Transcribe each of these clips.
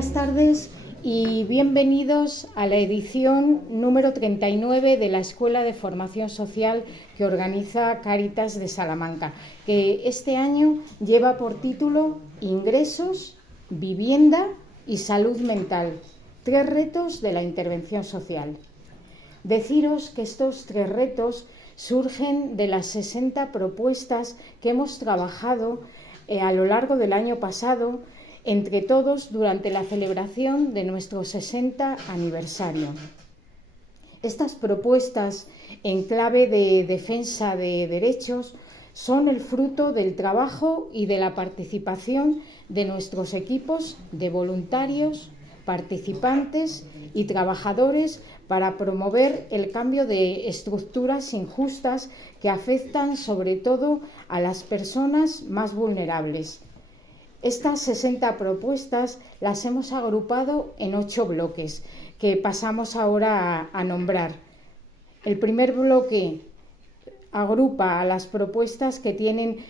Buenas tardes y bienvenidos a la edición número 39 de la Escuela de Formación Social que organiza Cáritas de Salamanca, que este año lleva por título Ingresos, Vivienda y Salud Mental, 3 retos de la intervención social. Deciros que estos 3 retos surgen de las 60 propuestas que hemos trabajado a lo largo del año pasado entre todos durante la celebración de nuestro 60 aniversario. Estas propuestas en clave de defensa de derechos son el fruto del trabajo y de la participación de nuestros equipos de voluntarios, participantes y trabajadores para promover el cambio de estructuras injustas que afectan sobre todo a las personas más vulnerables. Estas 60 propuestas las hemos agrupado en 8 bloques que pasamos ahora a nombrar. El primer bloque agrupa a las propuestas que tienen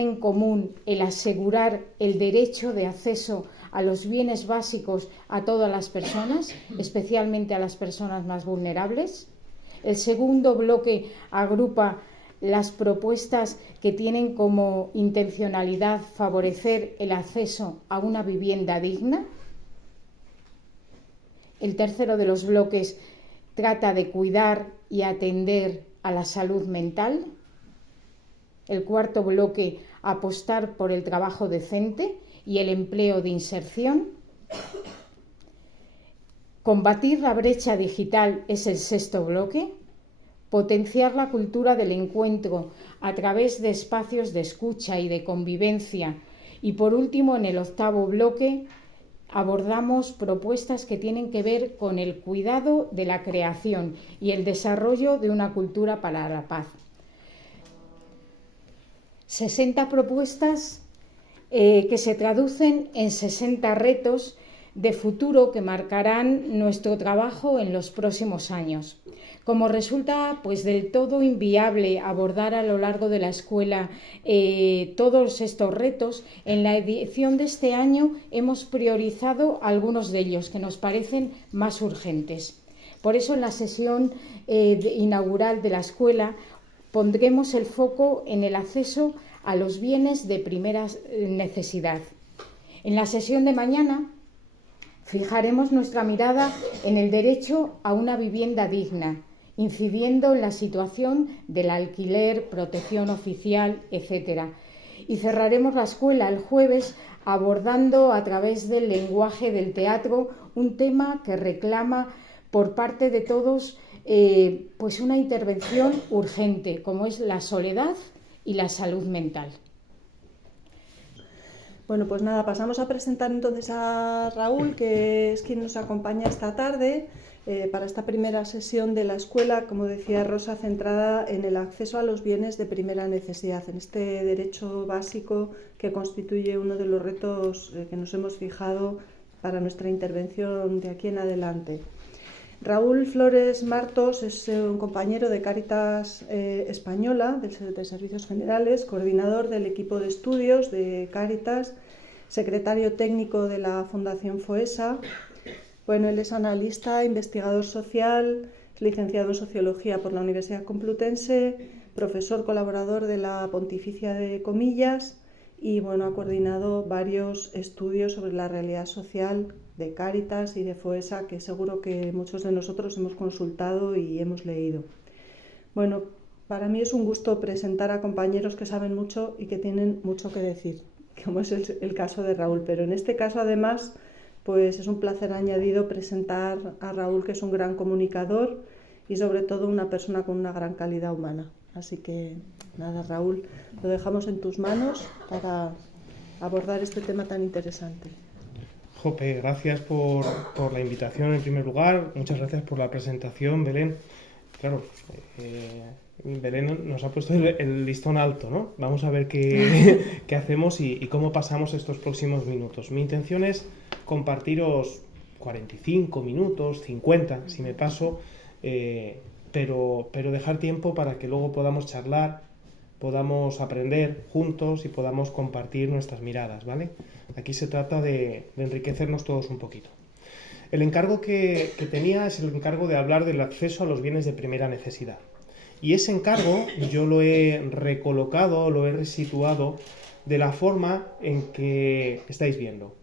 en común el asegurar el derecho de acceso a los bienes básicos a todas las personas, especialmente a las personas más vulnerables. El segundo bloque agrupa las propuestas que tienen como intencionalidad favorecer el acceso a una vivienda digna. El tercero de los bloques trata de cuidar y atender a la salud mental. El cuarto bloque, apostar por el trabajo decente y el empleo de inserción. Combatir la brecha digital es el sexto bloque. Potenciar la cultura del encuentro a través de espacios de escucha y de convivencia. Y por último, en el octavo bloque, abordamos propuestas que tienen que ver con el cuidado de la creación y el desarrollo de una cultura para la paz. 60 propuestas que se traducen en 60 retos de futuro que marcarán nuestro trabajo en los próximos años. Como resulta del todo inviable abordar a lo largo de la escuela todos estos retos, en la edición de este año hemos priorizado algunos de ellos que nos parecen más urgentes. Por eso en la sesión inaugural de la escuela pondremos el foco en el acceso a los bienes de primera necesidad. En la sesión de mañana fijaremos nuestra mirada en el derecho a una vivienda digna, incidiendo en la situación del alquiler, protección oficial, etc. Y cerraremos la escuela el jueves abordando a través del lenguaje del teatro un tema que reclama por parte de todos una intervención urgente, como es la soledad y la salud mental. Bueno, pues nada, pasamos a presentar entonces a Raúl, que es quien nos acompaña esta tarde para esta primera sesión de la escuela, como decía Rosa, centrada en el acceso a los bienes de primera necesidad, en este derecho básico que constituye uno de los retos que nos hemos fijado para nuestra intervención de aquí en adelante. Raúl Flores Martos es un compañero de Cáritas Española, de Servicios Generales, coordinador del equipo de estudios de Cáritas, secretario técnico de la Fundación FOESA. Bueno, él es analista, investigador social, licenciado en Sociología por la Universidad Complutense, profesor colaborador de la Pontificia de Comillas y bueno, ha coordinado varios estudios sobre la realidad social de Cáritas y de FOESA que seguro que muchos de nosotros hemos consultado y hemos leído. Bueno, para mí es un gusto presentar a compañeros que saben mucho y que tienen mucho que decir, como es el caso de Raúl, pero en este caso además pues es un placer añadido presentar a Raúl, que es un gran comunicador y sobre todo una persona con una gran calidad humana. Así que nada, Raúl, lo dejamos en tus manos para abordar este tema tan interesante. Jope, gracias por la invitación en primer lugar, muchas gracias por la presentación, Belén. Claro, Belén nos ha puesto el listón alto, ¿no? Vamos a ver qué hacemos y cómo pasamos estos próximos minutos. Mi intención es compartiros 45 minutos, 50 si me paso, pero dejar tiempo para que luego podamos charlar, podamos aprender juntos y podamos compartir nuestras miradas, ¿vale? Aquí se trata de enriquecernos todos un poquito. El encargo que tenía es el encargo de hablar del acceso a los bienes de primera necesidad. Y ese encargo yo lo he recolocado, lo he resituado de la forma en que estáis viendo.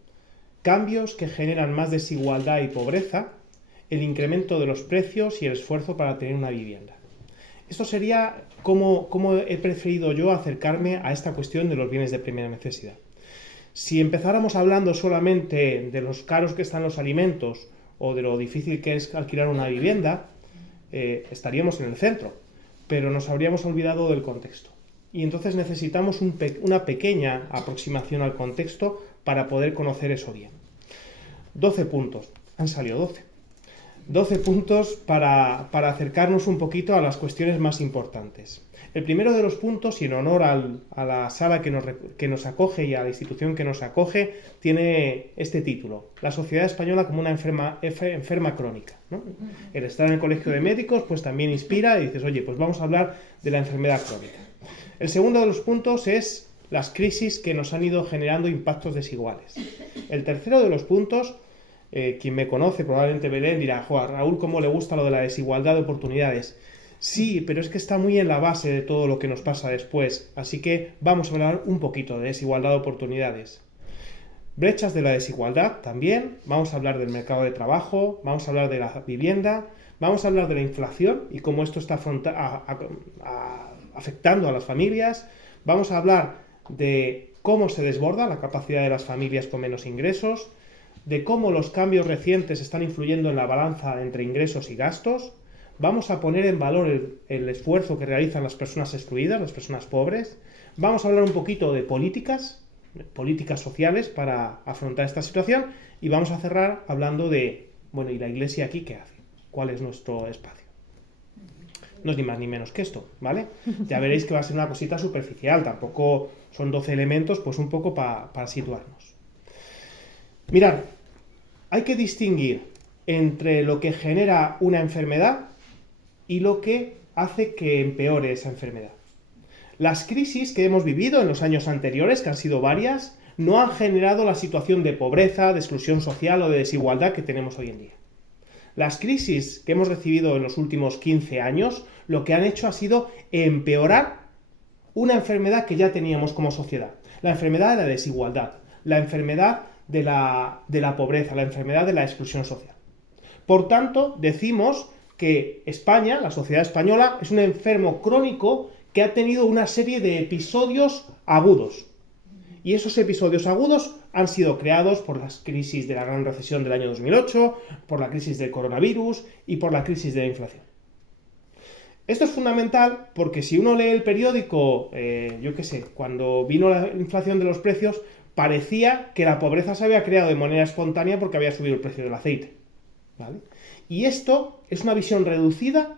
Cambios que generan más desigualdad y pobreza, el incremento de los precios y el esfuerzo para tener una vivienda. Esto sería cómo he preferido yo acercarme a esta cuestión de los bienes de primera necesidad. Si empezáramos hablando solamente de los caros que están los alimentos o de lo difícil que es alquilar una vivienda, estaríamos en el centro, pero nos habríamos olvidado del contexto. Y entonces necesitamos una pequeña aproximación al contexto para poder conocer eso bien. 12 puntos, han salido 12. 12 puntos para acercarnos un poquito a las cuestiones más importantes. El primero de los puntos, y en honor a la sala que nos acoge y a la institución que nos acoge, tiene este título: La sociedad española como una enferma crónica, ¿no? El estar en el colegio de médicos pues también inspira y dices, oye, pues vamos a hablar de la enfermedad crónica. El segundo de los puntos es las crisis que nos han ido generando impactos desiguales. El tercero de los puntos, quien me conoce, probablemente Belén, dirá, joder, Raúl, ¿cómo le gusta lo de la desigualdad de oportunidades? Sí, pero es que está muy en la base de todo lo que nos pasa después, así que vamos a hablar un poquito de desigualdad de oportunidades. Brechas de la desigualdad también, vamos a hablar del mercado de trabajo, vamos a hablar de la vivienda, vamos a hablar de la inflación y cómo esto está afectando a las familias, vamos a hablar de cómo se desborda la capacidad de las familias con menos ingresos, de cómo los cambios recientes están influyendo en la balanza entre ingresos y gastos. Vamos a poner en valor el esfuerzo que realizan las personas excluidas, las personas pobres. Vamos a hablar un poquito de políticas sociales para afrontar esta situación. Y vamos a cerrar hablando de, bueno, ¿y la Iglesia aquí qué hace? ¿Cuál es nuestro espacio? No es ni más ni menos que esto, ¿vale? Ya veréis que va a ser una cosita superficial, tampoco son 12 elementos, pues un poco para situarnos. Mirad, hay que distinguir entre lo que genera una enfermedad y lo que hace que empeore esa enfermedad. Las crisis que hemos vivido en los años anteriores, que han sido varias, no han generado la situación de pobreza, de exclusión social o de desigualdad que tenemos hoy en día. Las crisis que hemos recibido en los últimos 15 años, lo que han hecho ha sido empeorar una enfermedad que ya teníamos como sociedad. La enfermedad de la desigualdad, la enfermedad de la pobreza, la enfermedad de la exclusión social. Por tanto, decimos que España, la sociedad española, es un enfermo crónico que ha tenido una serie de episodios agudos. Y esos episodios agudos han sido creados por las crisis de la gran recesión del año 2008, por la crisis del coronavirus y por la crisis de la inflación. Esto es fundamental porque si uno lee el periódico, cuando vino la inflación de los precios, parecía que la pobreza se había creado de manera espontánea porque había subido el precio del aceite, ¿vale? Y esto es una visión reducida,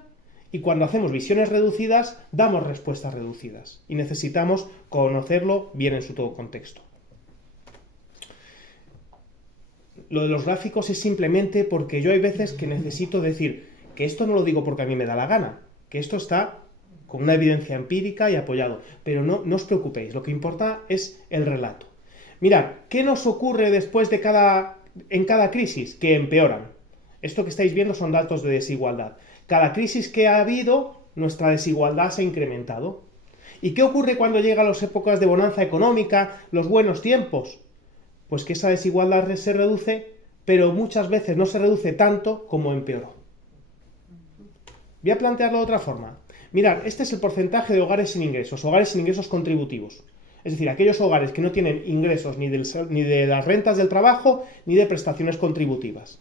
y cuando hacemos visiones reducidas, damos respuestas reducidas. Y necesitamos conocerlo bien en su todo contexto. Lo de los gráficos es simplemente porque yo hay veces que necesito decir que esto no lo digo porque a mí me da la gana, que esto está con una evidencia empírica y apoyado. Pero no os preocupéis, lo que importa es el relato. Mirad, ¿qué nos ocurre después de en cada crisis? Que empeoran. Esto que estáis viendo son datos de desigualdad. Cada crisis que ha habido, nuestra desigualdad se ha incrementado. ¿Y qué ocurre cuando llegan las épocas de bonanza económica, los buenos tiempos? Pues que esa desigualdad se reduce, pero muchas veces no se reduce tanto como empeoró. Voy a plantearlo de otra forma. Mirad, este es el porcentaje de hogares sin ingresos contributivos. Es decir, aquellos hogares que no tienen ingresos ni de las rentas del trabajo ni de prestaciones contributivas,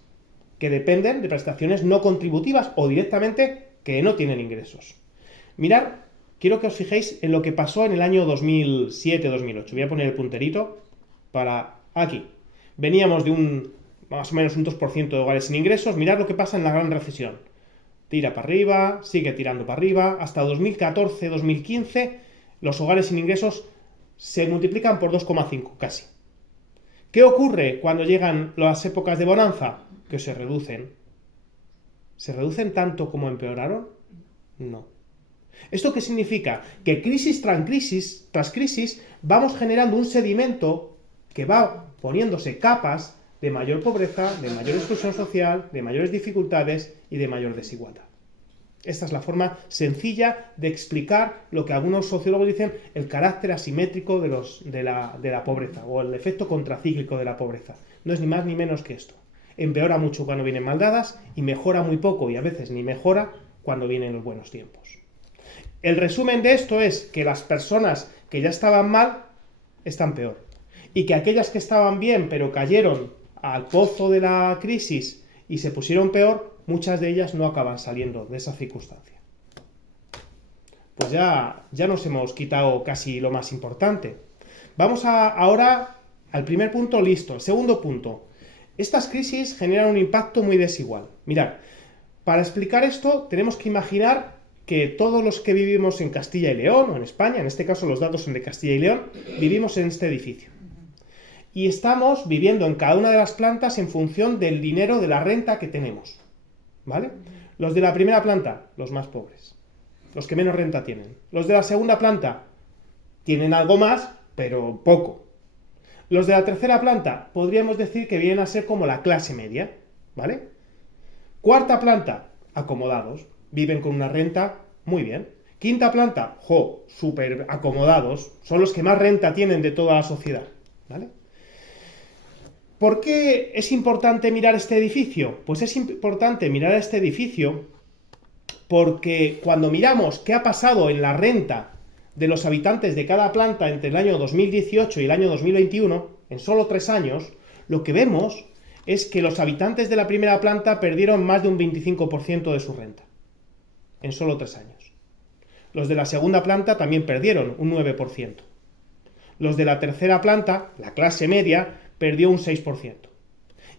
que dependen de prestaciones no contributivas o directamente que no tienen ingresos. Mirad, quiero que os fijéis en lo que pasó en el año 2007-2008. Voy a poner el punterito para aquí. Veníamos de más o menos un 2% de hogares sin ingresos. Mirad lo que pasa en la gran recesión. Tira para arriba, sigue tirando para arriba. Hasta 2014-2015 los hogares sin ingresos se multiplican por 2,5 casi. ¿Qué ocurre cuando llegan las épocas de bonanza? Que se reducen. ¿Se reducen tanto como empeoraron? No. ¿Esto qué significa? Que crisis tras crisis vamos generando un sedimento que va poniéndose capas de mayor pobreza, de mayor exclusión social, de mayores dificultades y de mayor desigualdad. Esta es la forma sencilla de explicar lo que algunos sociólogos dicen el carácter asimétrico de la pobreza o el efecto contracíclico de la pobreza. No es ni más ni menos que esto. Empeora mucho cuando vienen mal dadas y mejora muy poco y a veces ni mejora cuando vienen los buenos tiempos. El resumen de esto es que las personas que ya estaban mal están peor y que aquellas que estaban bien pero cayeron al pozo de la crisis y se pusieron peor, muchas de ellas no acaban saliendo de esa circunstancia. Pues ya nos hemos quitado casi lo más importante. Vamos ahora al primer punto, listo. El segundo punto. Estas crisis generan un impacto muy desigual. Mirad, para explicar esto tenemos que imaginar que todos los que vivimos en Castilla y León, o en España, en este caso los datos son de Castilla y León, vivimos en este edificio. Y estamos viviendo en cada una de las plantas en función del dinero de la renta que tenemos. ¿Vale? Los de la primera planta, los más pobres. Los que menos renta tienen. Los de la segunda planta tienen algo más, pero poco. Los de la tercera planta podríamos decir que vienen a ser como la clase media. ¿Vale? Cuarta planta, acomodados. Viven con una renta muy bien. Quinta planta, súper acomodados. Son los que más renta tienen de toda la sociedad. ¿Vale? ¿Por qué es importante mirar este edificio? Pues es importante mirar este edificio porque cuando miramos qué ha pasado en la renta de los habitantes de cada planta entre el año 2018 y el año 2021, en solo 3 años, lo que vemos es que los habitantes de la primera planta perdieron más de un 25% de su renta, en solo 3 años. Los de la segunda planta también perdieron un 9%. Los de la tercera planta, la clase media, perdió un 6%.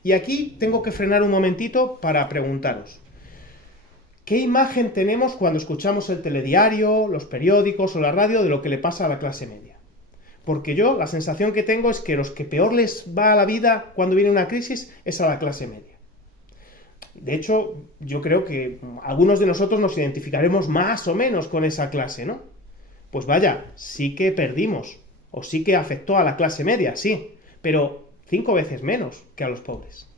Y aquí tengo que frenar un momentito para preguntaros, ¿qué imagen tenemos cuando escuchamos el telediario, los periódicos o la radio de lo que le pasa a la clase media? Porque yo la sensación que tengo es que los que peor les va a la vida cuando viene una crisis es a la clase media. De hecho, yo creo que algunos de nosotros nos identificaremos más o menos con esa clase, ¿no? Pues vaya, sí que perdimos, o sí que afectó a la clase media, sí, pero 5 veces menos que a los pobres.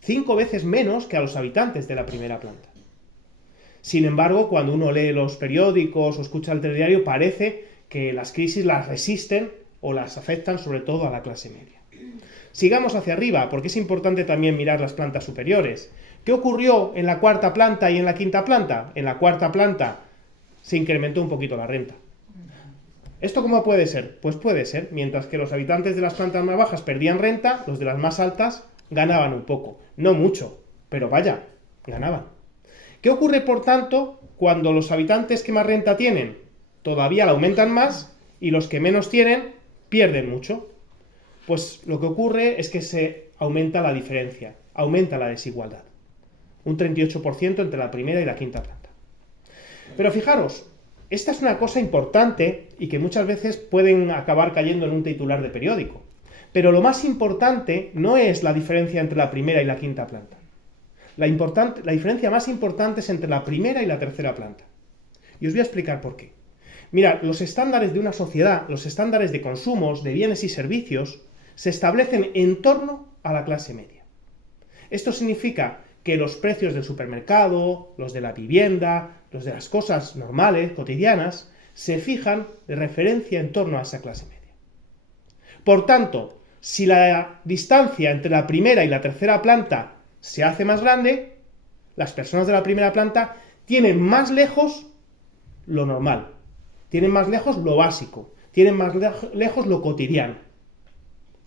5 veces menos que a los habitantes de la primera planta. Sin embargo, cuando uno lee los periódicos o escucha el telediario, parece que las crisis las resisten o las afectan sobre todo a la clase media. Sigamos hacia arriba, porque es importante también mirar las plantas superiores. ¿Qué ocurrió en la cuarta planta y en la quinta planta? En la cuarta planta se incrementó un poquito la renta. ¿Esto cómo puede ser? Pues puede ser, mientras que los habitantes de las plantas más bajas perdían renta, los de las más altas ganaban un poco. No mucho, pero vaya, ganaban. ¿Qué ocurre, por tanto, cuando los habitantes que más renta tienen todavía la aumentan más y los que menos tienen pierden mucho? Pues lo que ocurre es que se aumenta la diferencia, aumenta la desigualdad. Un 38% entre la primera y la quinta planta. Pero fijaros, esta es una cosa importante y que muchas veces pueden acabar cayendo en un titular de periódico. Pero lo más importante no es la diferencia entre la primera y la quinta planta. La diferencia más importante es entre la primera y la tercera planta. Y os voy a explicar por qué. Mirad, los estándares de una sociedad, los estándares de consumos, de bienes y servicios, se establecen en torno a la clase media. Esto significa que los precios del supermercado, los de la vivienda, los de las cosas normales, cotidianas, se fijan de referencia en torno a esa clase media. Por tanto, si la distancia entre la primera y la tercera planta se hace más grande, las personas de la primera planta tienen más lejos lo normal, tienen más lejos lo básico, tienen más lejos lo cotidiano.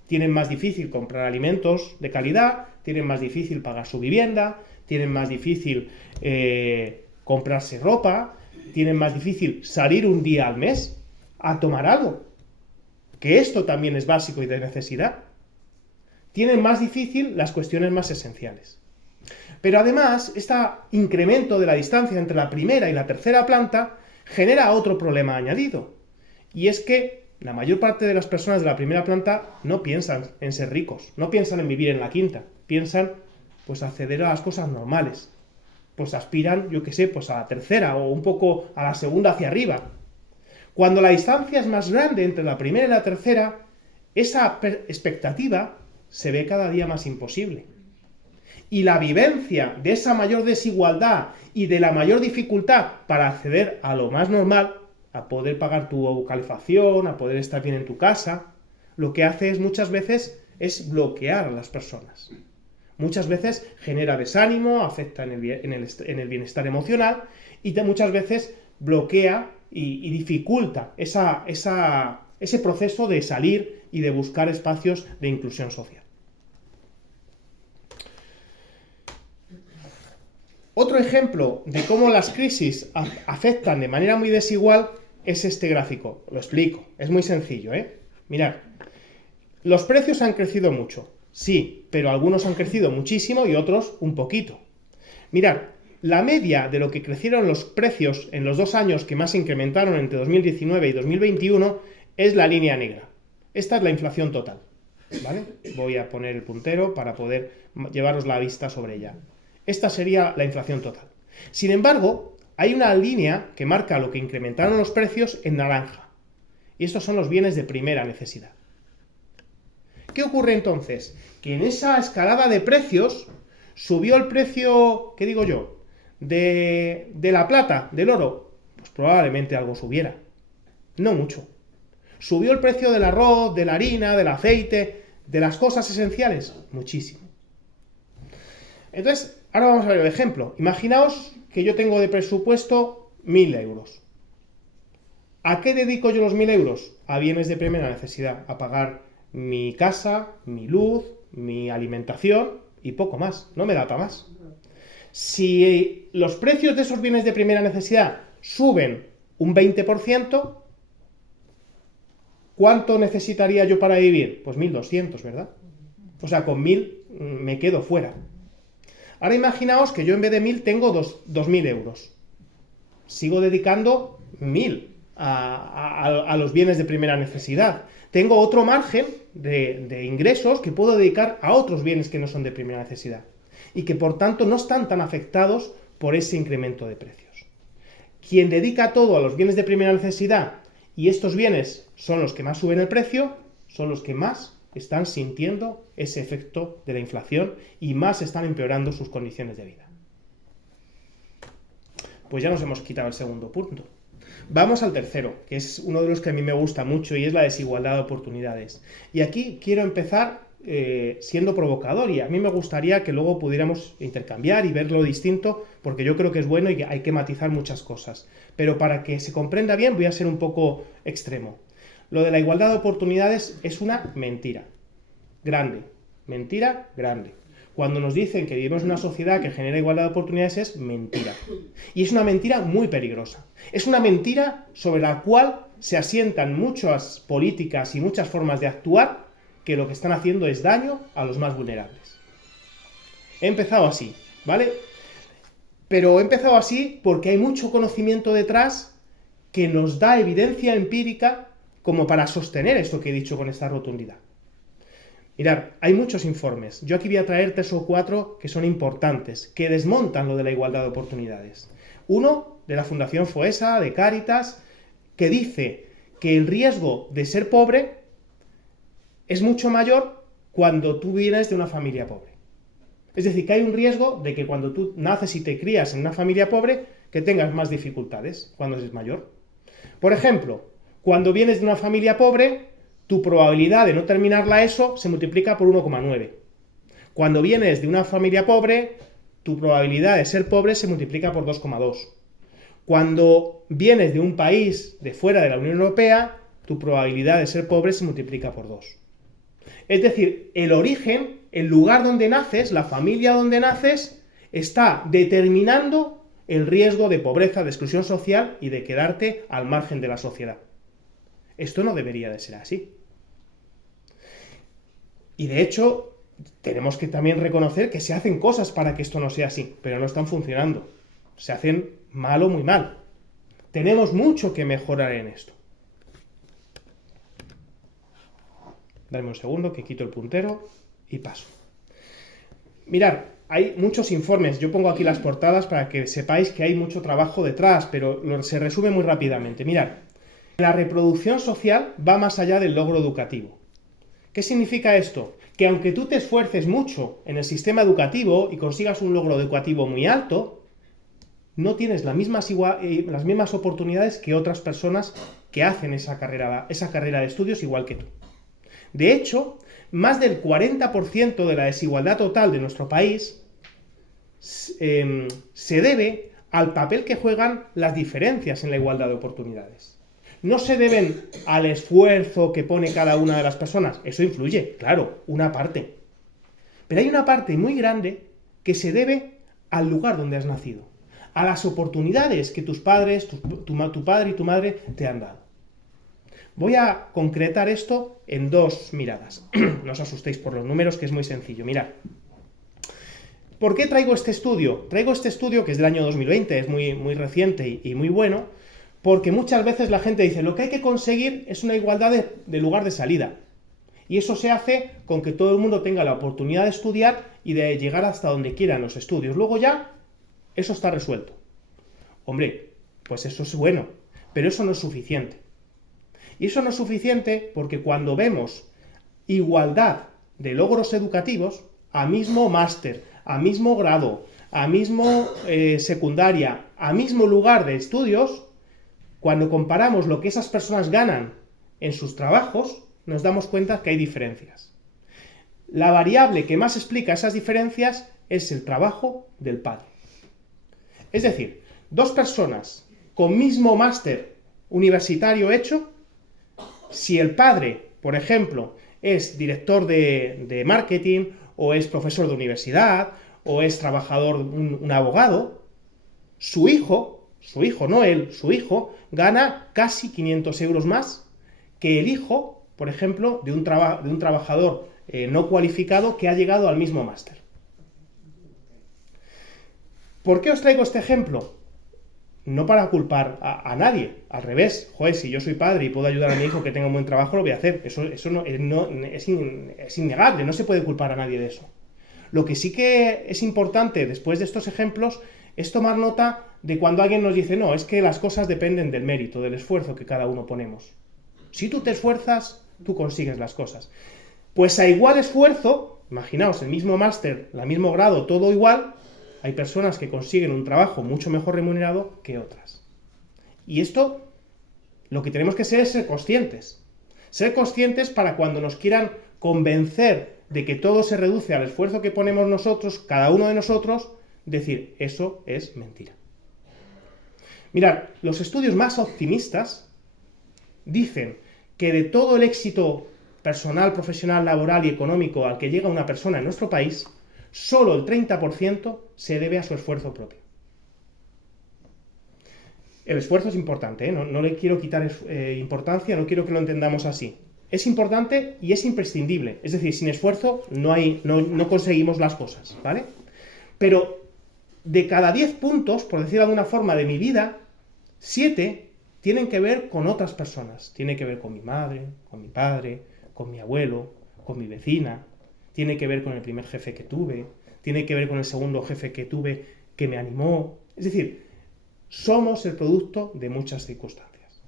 Tienen más difícil comprar alimentos de calidad, tienen más difícil pagar su vivienda, tienen más difícil comprarse ropa, tienen más difícil salir un día al mes a tomar algo, que esto también es básico y de necesidad. Tienen más difícil las cuestiones más esenciales. Pero además, este incremento de la distancia entre la primera y la tercera planta genera otro problema añadido, y es que la mayor parte de las personas de la primera planta no piensan en ser ricos, no piensan en vivir en la quinta, piensan pues acceder a las cosas normales. pues aspiran, yo qué sé, pues a la tercera o un poco a la segunda hacia arriba. Cuando la distancia es más grande entre la primera y la tercera, esa expectativa se ve cada día más imposible. Y la vivencia de esa mayor desigualdad y de la mayor dificultad para acceder a lo más normal, a poder pagar tu calefacción, a poder estar bien en tu casa, lo que hace es muchas veces es bloquear a las personas. Muchas veces genera desánimo, afecta en el bienestar emocional y muchas veces bloquea y dificulta ese proceso de salir y de buscar espacios de inclusión social. Otro ejemplo de cómo las crisis afectan de manera muy desigual es este gráfico. Lo explico, es muy sencillo, Mirad, los precios han crecido mucho, sí, pero algunos han crecido muchísimo y otros un poquito. Mirad, la media de lo que crecieron los precios en los 2 años que más se incrementaron entre 2019 y 2021 es la línea negra. Esta es la inflación total, ¿vale? Voy a poner el puntero para poder llevaros la vista sobre ella. Esta sería la inflación total. Sin embargo, hay una línea que marca lo que incrementaron los precios en naranja. Y estos son los bienes de primera necesidad. ¿Qué ocurre entonces? Que en esa escalada de precios subió el precio, ¿qué digo yo?, de la plata, del oro. Pues probablemente algo subiera. No mucho. ¿Subió el precio del arroz, de la harina, del aceite, de las cosas esenciales? Muchísimo. Entonces, ahora vamos a ver el ejemplo. Imaginaos que yo tengo de presupuesto 1.000 euros. ¿A qué dedico yo los 1.000 euros? A bienes de primera necesidad. A pagar mi casa, mi luz, mi alimentación y poco más. No me da para más. Si los precios de esos bienes de primera necesidad suben un 20%, ¿cuánto necesitaría yo para vivir? Pues 1.200, ¿verdad? O sea, con 1.000 me quedo fuera. Ahora imaginaos que yo en vez de 1.000 tengo 2.000 euros. Sigo dedicando 1.000 a los bienes de primera necesidad. Tengo otro margen de ingresos que puedo dedicar a otros bienes que no son de primera necesidad y que por tanto no están tan afectados por ese incremento de precios. Quien dedica todo a los bienes de primera necesidad y estos bienes son los que más suben el precio, son los que más están sintiendo ese efecto de la inflación y más están empeorando sus condiciones de vida. Pues ya nos hemos quitado el segundo punto. Vamos al tercero, que es uno de los que a mí me gusta mucho y es la desigualdad de oportunidades. Y aquí quiero empezar siendo provocador y a mí me gustaría que luego pudiéramos intercambiar y verlo distinto porque yo creo que es bueno y que hay que matizar muchas cosas. Pero para que se comprenda bien voy a ser un poco extremo. Lo de la igualdad de oportunidades es una mentira grande, mentira grande. Cuando nos dicen que vivimos en una sociedad que genera igualdad de oportunidades es mentira. Y es una mentira muy peligrosa. Es una mentira sobre la cual se asientan muchas políticas y muchas formas de actuar que lo que están haciendo es daño a los más vulnerables. He empezado así, ¿vale? Pero he empezado así porque hay mucho conocimiento detrás que nos da evidencia empírica como para sostener esto que he dicho con esta rotundidad. Mirad, hay muchos informes. Yo aquí voy a traer 3 o 4 que son importantes, que desmontan lo de la igualdad de oportunidades. Uno, de la Fundación FOESA, de Cáritas, que dice que el riesgo de ser pobre es mucho mayor cuando tú vienes de una familia pobre. Es decir, que hay un riesgo de que cuando tú naces y te crías en una familia pobre, que tengas más dificultades cuando eres mayor. Por ejemplo, cuando vienes de una familia pobre, tu probabilidad de no terminar la ESO se multiplica por 1,9. Cuando vienes de una familia pobre, tu probabilidad de ser pobre se multiplica por 2,2. Cuando vienes de un país de fuera de la Unión Europea, tu probabilidad de ser pobre se multiplica por 2. Es decir, el origen, el lugar donde naces, la familia donde naces, está determinando el riesgo de pobreza, de exclusión social y de quedarte al margen de la sociedad. Esto no debería de ser así. Y de hecho, tenemos que también reconocer que se hacen cosas para que esto no sea así, pero no están funcionando. Se hacen mal o muy mal. Tenemos mucho que mejorar en esto. Dame un segundo que quito el puntero y paso. Mirad, hay muchos informes, yo pongo aquí las portadas para que sepáis que hay mucho trabajo detrás, pero se resume muy rápidamente. Mirad, la reproducción social va más allá del logro educativo. ¿Qué significa esto? Que aunque tú te esfuerces mucho en el sistema educativo y consigas un logro educativo muy alto, no tienes las mismas oportunidades que otras personas que hacen esa carrera de estudios igual que tú. De hecho, más del 40% de la desigualdad total de nuestro país se debe al papel que juegan las diferencias en la igualdad de oportunidades. No se deben al esfuerzo que pone cada una de las personas. Eso influye, claro, una parte. Pero hay una parte muy grande que se debe al lugar donde has nacido, a las oportunidades que tus padres, tu padre y tu madre te han dado. Voy a concretar esto en dos miradas. No os asustéis por los números, que es muy sencillo. Mirad. ¿Por qué traigo este estudio? Traigo este estudio, que es del año 2020, es muy reciente y muy bueno, porque muchas veces la gente dice, lo que hay que conseguir es una igualdad de lugar de salida. Y eso se hace con que todo el mundo tenga la oportunidad de estudiar y de llegar hasta donde quieran los estudios. Luego ya, eso está resuelto. Hombre, pues eso es bueno, pero eso no es suficiente. Y eso no es suficiente porque cuando vemos igualdad de logros educativos, a mismo máster, a mismo grado, a mismo secundaria, a mismo lugar de estudios, cuando comparamos lo que esas personas ganan en sus trabajos, nos damos cuenta que hay diferencias. La variable que más explica esas diferencias es el trabajo del padre. Es decir, dos personas con mismo máster universitario hecho, si el padre, por ejemplo, es director de marketing, o es profesor de universidad, o es trabajador, un abogado, su hijo, no él, su hijo, gana casi 500 euros más que el hijo, por ejemplo, de un trabajador no cualificado que ha llegado al mismo máster. ¿Por qué os traigo este ejemplo? No para culpar a nadie, al revés. Joder, si yo soy padre y puedo ayudar a mi hijo que tenga un buen trabajo, lo voy a hacer. Eso no, es innegable, no se puede culpar a nadie de eso. Lo que sí que es importante, después de estos ejemplos, es tomar nota de cuando alguien nos dice, no, es que las cosas dependen del mérito, del esfuerzo que cada uno ponemos. Si tú te esfuerzas, tú consigues las cosas. Pues a igual esfuerzo, imaginaos, el mismo máster, el mismo grado, todo igual, hay personas que consiguen un trabajo mucho mejor remunerado que otras. Y esto, lo que tenemos que ser es ser conscientes. Ser conscientes para cuando nos quieran convencer de que todo se reduce al esfuerzo que ponemos nosotros, cada uno de nosotros, decir, eso es mentira. Mirad, los estudios más optimistas dicen que de todo el éxito personal, profesional, laboral y económico al que llega una persona en nuestro país, solo el 30% se debe a su esfuerzo propio. El esfuerzo es importante, ¿eh? No le quiero quitar importancia, no quiero que lo entendamos así. Es importante y es imprescindible. Es decir, sin esfuerzo no conseguimos las cosas, ¿vale? Pero de cada 10 puntos, por decir de alguna forma, de mi vida, 7 tienen que ver con otras personas. Tiene que ver con mi madre, con mi padre, con mi abuelo, con mi vecina. Tiene que ver con el primer jefe que tuve. Tiene que ver con el segundo jefe que tuve que me animó. Es decir, somos el producto de muchas circunstancias.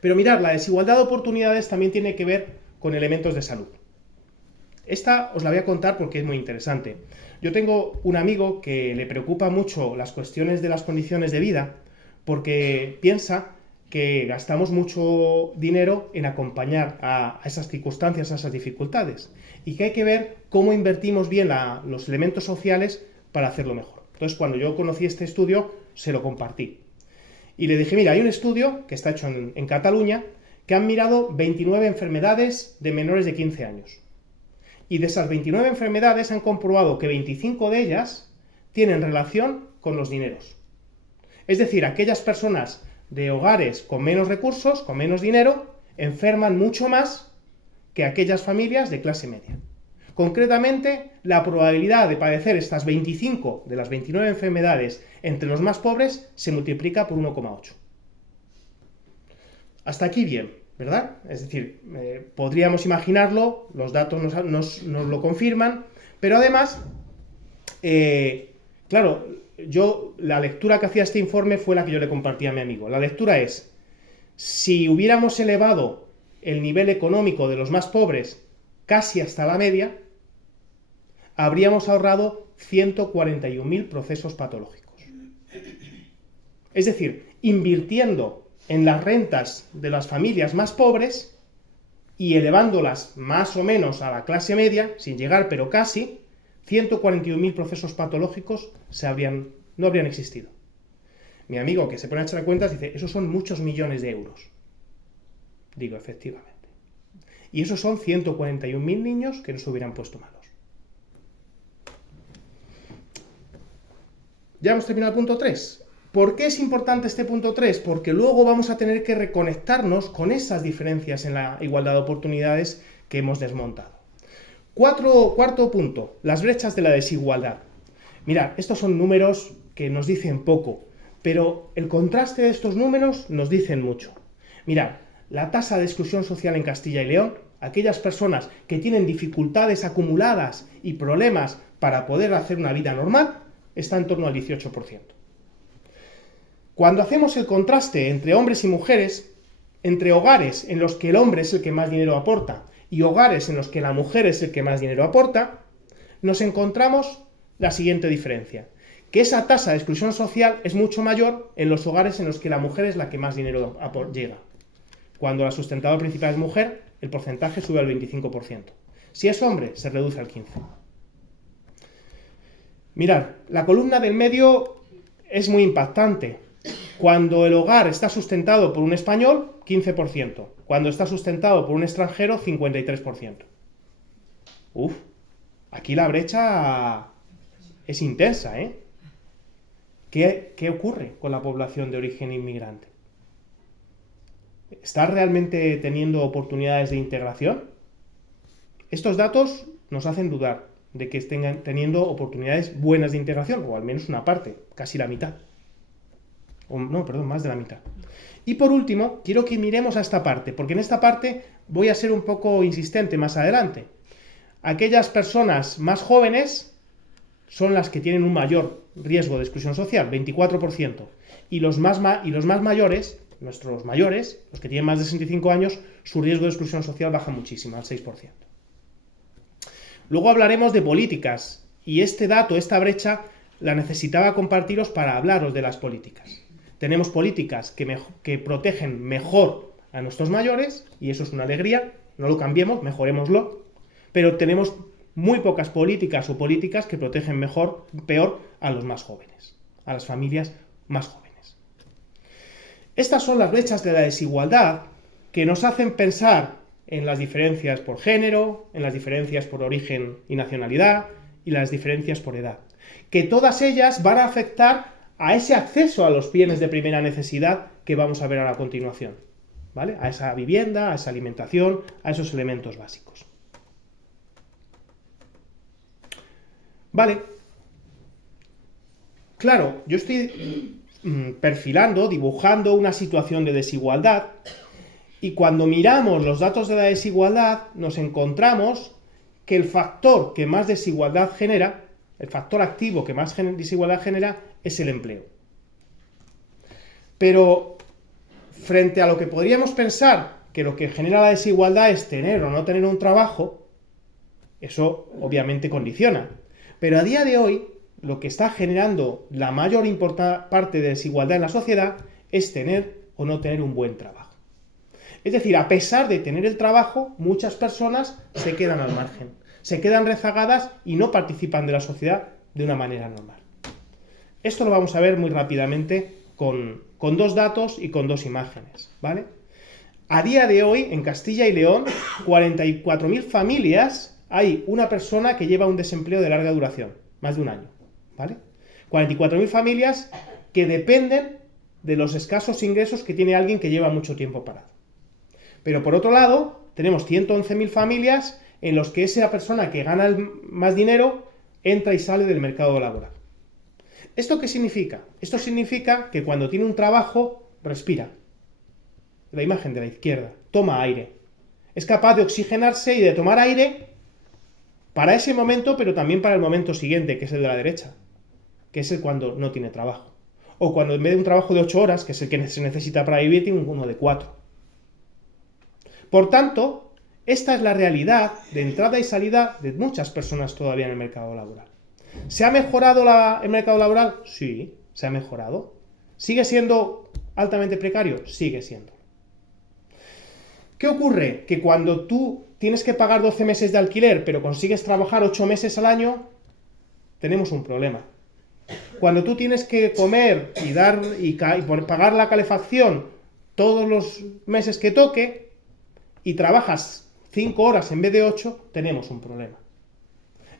Pero mirad, la desigualdad de oportunidades también tiene que ver con elementos de salud. Esta os la voy a contar porque es muy interesante. Yo tengo un amigo que le preocupa mucho las cuestiones de las condiciones de vida porque piensa que gastamos mucho dinero en acompañar a esas circunstancias, a esas dificultades, y que hay que ver cómo invertimos bien los elementos sociales para hacerlo mejor. Entonces, cuando yo conocí este estudio, se lo compartí. Y le dije, mira, hay un estudio que está hecho en Cataluña que han mirado 29 enfermedades de menores de 15 años. Y de esas 29 enfermedades han comprobado que 25 de ellas tienen relación con los dineros. Es decir, aquellas personas de hogares con menos recursos, con menos dinero, enferman mucho más que aquellas familias de clase media. Concretamente, la probabilidad de padecer estas 25 de las 29 enfermedades entre los más pobres se multiplica por 1,8. Hasta aquí bien, ¿verdad? Es decir, podríamos imaginarlo, los datos nos lo confirman, Pero además, claro, la lectura que hacía este informe fue la que yo le compartí a mi amigo. La lectura es, si hubiéramos elevado el nivel económico de los más pobres casi hasta la media, habríamos ahorrado 141.000 procesos patológicos. Es decir, invirtiendo en las rentas de las familias más pobres y elevándolas más o menos a la clase media, sin llegar pero casi, 141.000 procesos patológicos no habrían existido. Mi amigo, que se pone a echar cuentas, dice, esos son muchos millones de euros. Digo, efectivamente. Y esos son 141.000 niños que no se hubieran puesto malos. Ya hemos terminado el punto 3. ¿Por qué es importante este punto 3? Porque luego vamos a tener que reconectarnos con esas diferencias en la igualdad de oportunidades que hemos desmontado. Cuarto punto, las brechas de la desigualdad. Mirad, estos son números que nos dicen poco, pero el contraste de estos números nos dicen mucho. Mirad, la tasa de exclusión social en Castilla y León, aquellas personas que tienen dificultades acumuladas y problemas para poder hacer una vida normal, está en torno al 18%. Cuando hacemos el contraste entre hombres y mujeres, entre hogares en los que el hombre es el que más dinero aporta y hogares en los que la mujer es el que más dinero aporta, nos encontramos la siguiente diferencia, que esa tasa de exclusión social es mucho mayor en los hogares en los que la mujer es la que más dinero llega. Cuando la sustentadora principal es mujer, el porcentaje sube al 25%. Si es hombre, se reduce al 15%. Mirad, la columna del medio es muy impactante. Cuando el hogar está sustentado por un español, 15%. Cuando está sustentado por un extranjero, 53%. Aquí la brecha es intensa, ¿eh? ¿Qué ocurre con la población de origen inmigrante? ¿Está realmente teniendo oportunidades de integración? Estos datos nos hacen dudar de que estén teniendo oportunidades buenas de integración, o al menos una parte, casi la mitad. Más de la mitad. Y por último, quiero que miremos a esta parte, porque en esta parte voy a ser un poco insistente más adelante. Aquellas personas más jóvenes son las que tienen un mayor riesgo de exclusión social, 24%. Y los más mayores, nuestros mayores, los que tienen más de 65 años, su riesgo de exclusión social baja muchísimo, al 6%. Luego hablaremos de políticas, y este dato, esta brecha, la necesitaba compartiros para hablaros de las políticas. Tenemos políticas que protegen mejor a nuestros mayores, y eso es una alegría, no lo cambiemos, mejorémoslo, pero tenemos muy pocas políticas o políticas que protegen peor a los más jóvenes, a las familias más jóvenes. Estas son las brechas de la desigualdad que nos hacen pensar en las diferencias por género, en las diferencias por origen y nacionalidad, y las diferencias por edad. Que todas ellas van a afectar a ese acceso a los bienes de primera necesidad que vamos a ver a continuación, ¿vale? A esa vivienda, a esa alimentación, a esos elementos básicos. Vale. Claro, yo estoy perfilando, dibujando una situación de desigualdad, y cuando miramos los datos de la desigualdad, nos encontramos que el factor que más desigualdad genera, el factor activo que más desigualdad genera, es el empleo. Pero, frente a lo que podríamos pensar que lo que genera la desigualdad es tener o no tener un trabajo, eso obviamente condiciona. Pero a día de hoy, lo que está generando la mayor parte de desigualdad en la sociedad es tener o no tener un buen trabajo. Es decir, a pesar de tener el trabajo, muchas personas se quedan al margen, se quedan rezagadas y no participan de la sociedad de una manera normal. Esto lo vamos a ver muy rápidamente con dos datos y con dos imágenes, ¿vale? A día de hoy, en Castilla y León, 44.000 familias, hay una persona que lleva un desempleo de larga duración, más de un año, ¿vale? 44.000 familias que dependen de los escasos ingresos que tiene alguien que lleva mucho tiempo parado. Pero por otro lado, tenemos 111.000 familias en los que esa persona que gana más dinero entra y sale del mercado laboral. ¿Esto qué significa? Esto significa que cuando tiene un trabajo, respira. La imagen de la izquierda, toma aire. Es capaz de oxigenarse y de tomar aire Para ese momento, pero también para el momento siguiente, que es el de la derecha, que es el cuando no tiene trabajo. O cuando en vez de un trabajo de 8 horas, que es el que se necesita para vivir, tiene uno de 4. Por tanto, esta es la realidad de entrada y salida de muchas personas todavía en el mercado laboral. ¿Se ha mejorado el mercado laboral? Sí, se ha mejorado. ¿Sigue siendo altamente precario? Sigue siendo. ¿Qué ocurre? Que cuando tú tienes que pagar 12 meses de alquiler, pero consigues trabajar 8 meses al año, tenemos un problema. Cuando tú tienes que comer y pagar la calefacción todos los meses que toque y trabajas 5 horas en vez de 8, tenemos un problema.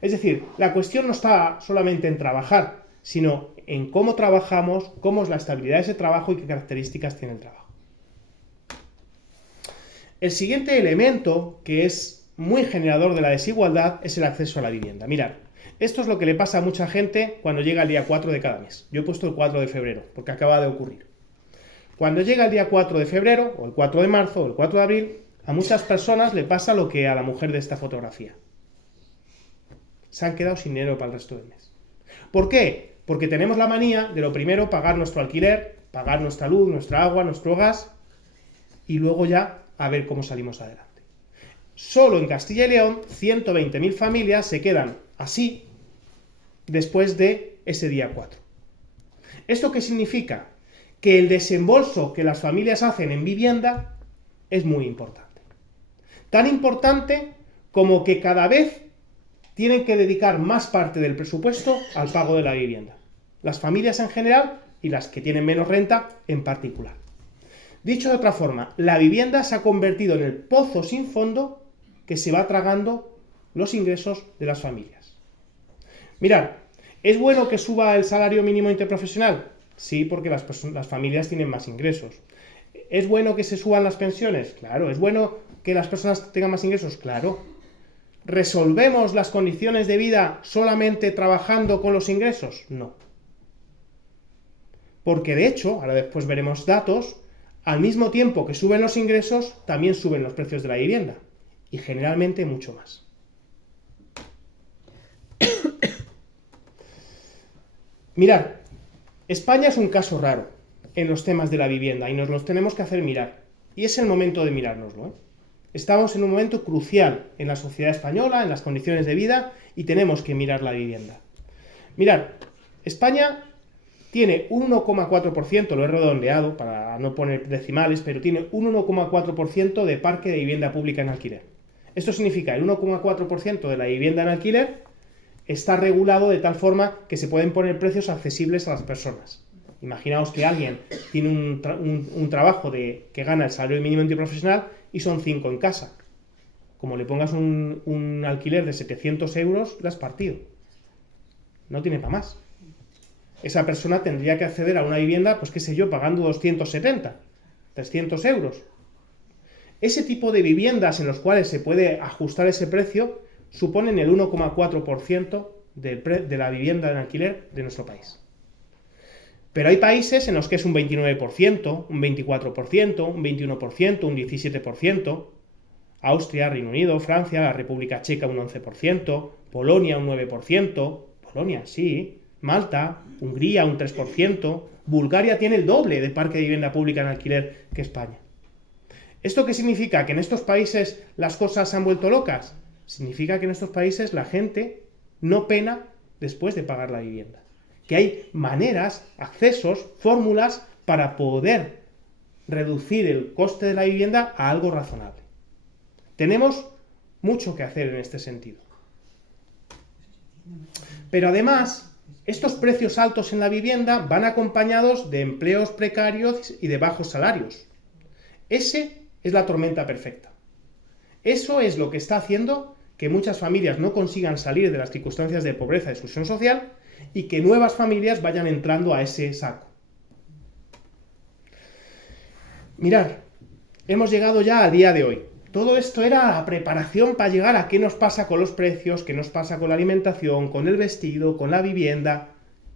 Es decir, la cuestión no está solamente en trabajar, sino en cómo trabajamos, cómo es la estabilidad de ese trabajo y qué características tiene el trabajo. El siguiente elemento, que es muy generador de la desigualdad, es el acceso a la vivienda. Mirad, esto es lo que le pasa a mucha gente cuando llega el día 4 de cada mes. Yo he puesto el 4 de febrero, porque acaba de ocurrir. Cuando llega el día 4 de febrero, o el 4 de marzo, o el 4 de abril, a muchas personas le pasa lo que a la mujer de esta fotografía. Se han quedado sin dinero para el resto del mes. ¿Por qué? Porque tenemos la manía de lo primero pagar nuestro alquiler, pagar nuestra luz, nuestra agua, nuestro gas, y luego ya a ver cómo salimos adelante. Solo en Castilla y León, 120.000 familias se quedan así después de ese día 4. ¿Esto qué significa? Que el desembolso que las familias hacen en vivienda es muy importante. Tan importante como que cada vez tienen que dedicar más parte del presupuesto al pago de la vivienda. Las familias en general y las que tienen menos renta en particular. Dicho de otra forma, la vivienda se ha convertido en el pozo sin fondo que se va tragando los ingresos de las familias. Mirad, ¿es bueno que suba el salario mínimo interprofesional? Sí, porque las familias tienen más ingresos. ¿Es bueno que se suban las pensiones? Claro. ¿Es bueno que las personas tengan más ingresos? Claro. ¿Resolvemos las condiciones de vida solamente trabajando con los ingresos? No. Porque de hecho, ahora después veremos datos, al mismo tiempo que suben los ingresos, también suben los precios de la vivienda. Y generalmente mucho más. Mirad, España es un caso raro en los temas de la vivienda y nos los tenemos que hacer mirar. Y es el momento de mirárnoslo, ¿eh? Estamos en un momento crucial en la sociedad española, en las condiciones de vida, y tenemos que mirar la vivienda. Mirad, España tiene un 1,4%, lo he redondeado para no poner decimales, pero tiene un 1,4% de parque de vivienda pública en alquiler. Esto significa que el 1,4% de la vivienda en alquiler está regulado de tal forma que se pueden poner precios accesibles a las personas. Imaginaos que alguien tiene un trabajo que gana el salario mínimo interprofesional y son 5 en casa. Como le pongas un alquiler de 700 euros, lo has partido. No tiene para más. Esa persona tendría que acceder a una vivienda, pues qué sé yo, pagando 270, 300 euros. Ese tipo de viviendas en los cuales se puede ajustar ese precio suponen el 1,4% de la vivienda en alquiler de nuestro país. Pero hay países en los que es un 29%, un 24%, un 21%, un 17%. Austria, Reino Unido, Francia, la República Checa un 11%, Polonia un 9%, Polonia sí, Malta, Hungría un 3%, Bulgaria tiene el doble de parque de vivienda pública en alquiler que España. ¿Esto qué significa? ¿Que en estos países las cosas se han vuelto locas? Significa que en estos países la gente no pena después de pagar la vivienda. Que hay maneras, accesos, fórmulas para poder reducir el coste de la vivienda a algo razonable. Tenemos mucho que hacer en este sentido. Pero además, estos precios altos en la vivienda van acompañados de empleos precarios y de bajos salarios. Ese es la tormenta perfecta. Eso es lo que está haciendo que muchas familias no consigan salir de las circunstancias de pobreza y exclusión social y que nuevas familias vayan entrando a ese saco. Mirad, hemos llegado ya al día de hoy. Todo esto era la preparación para llegar a qué nos pasa con los precios, qué nos pasa con la alimentación, con el vestido, con la vivienda.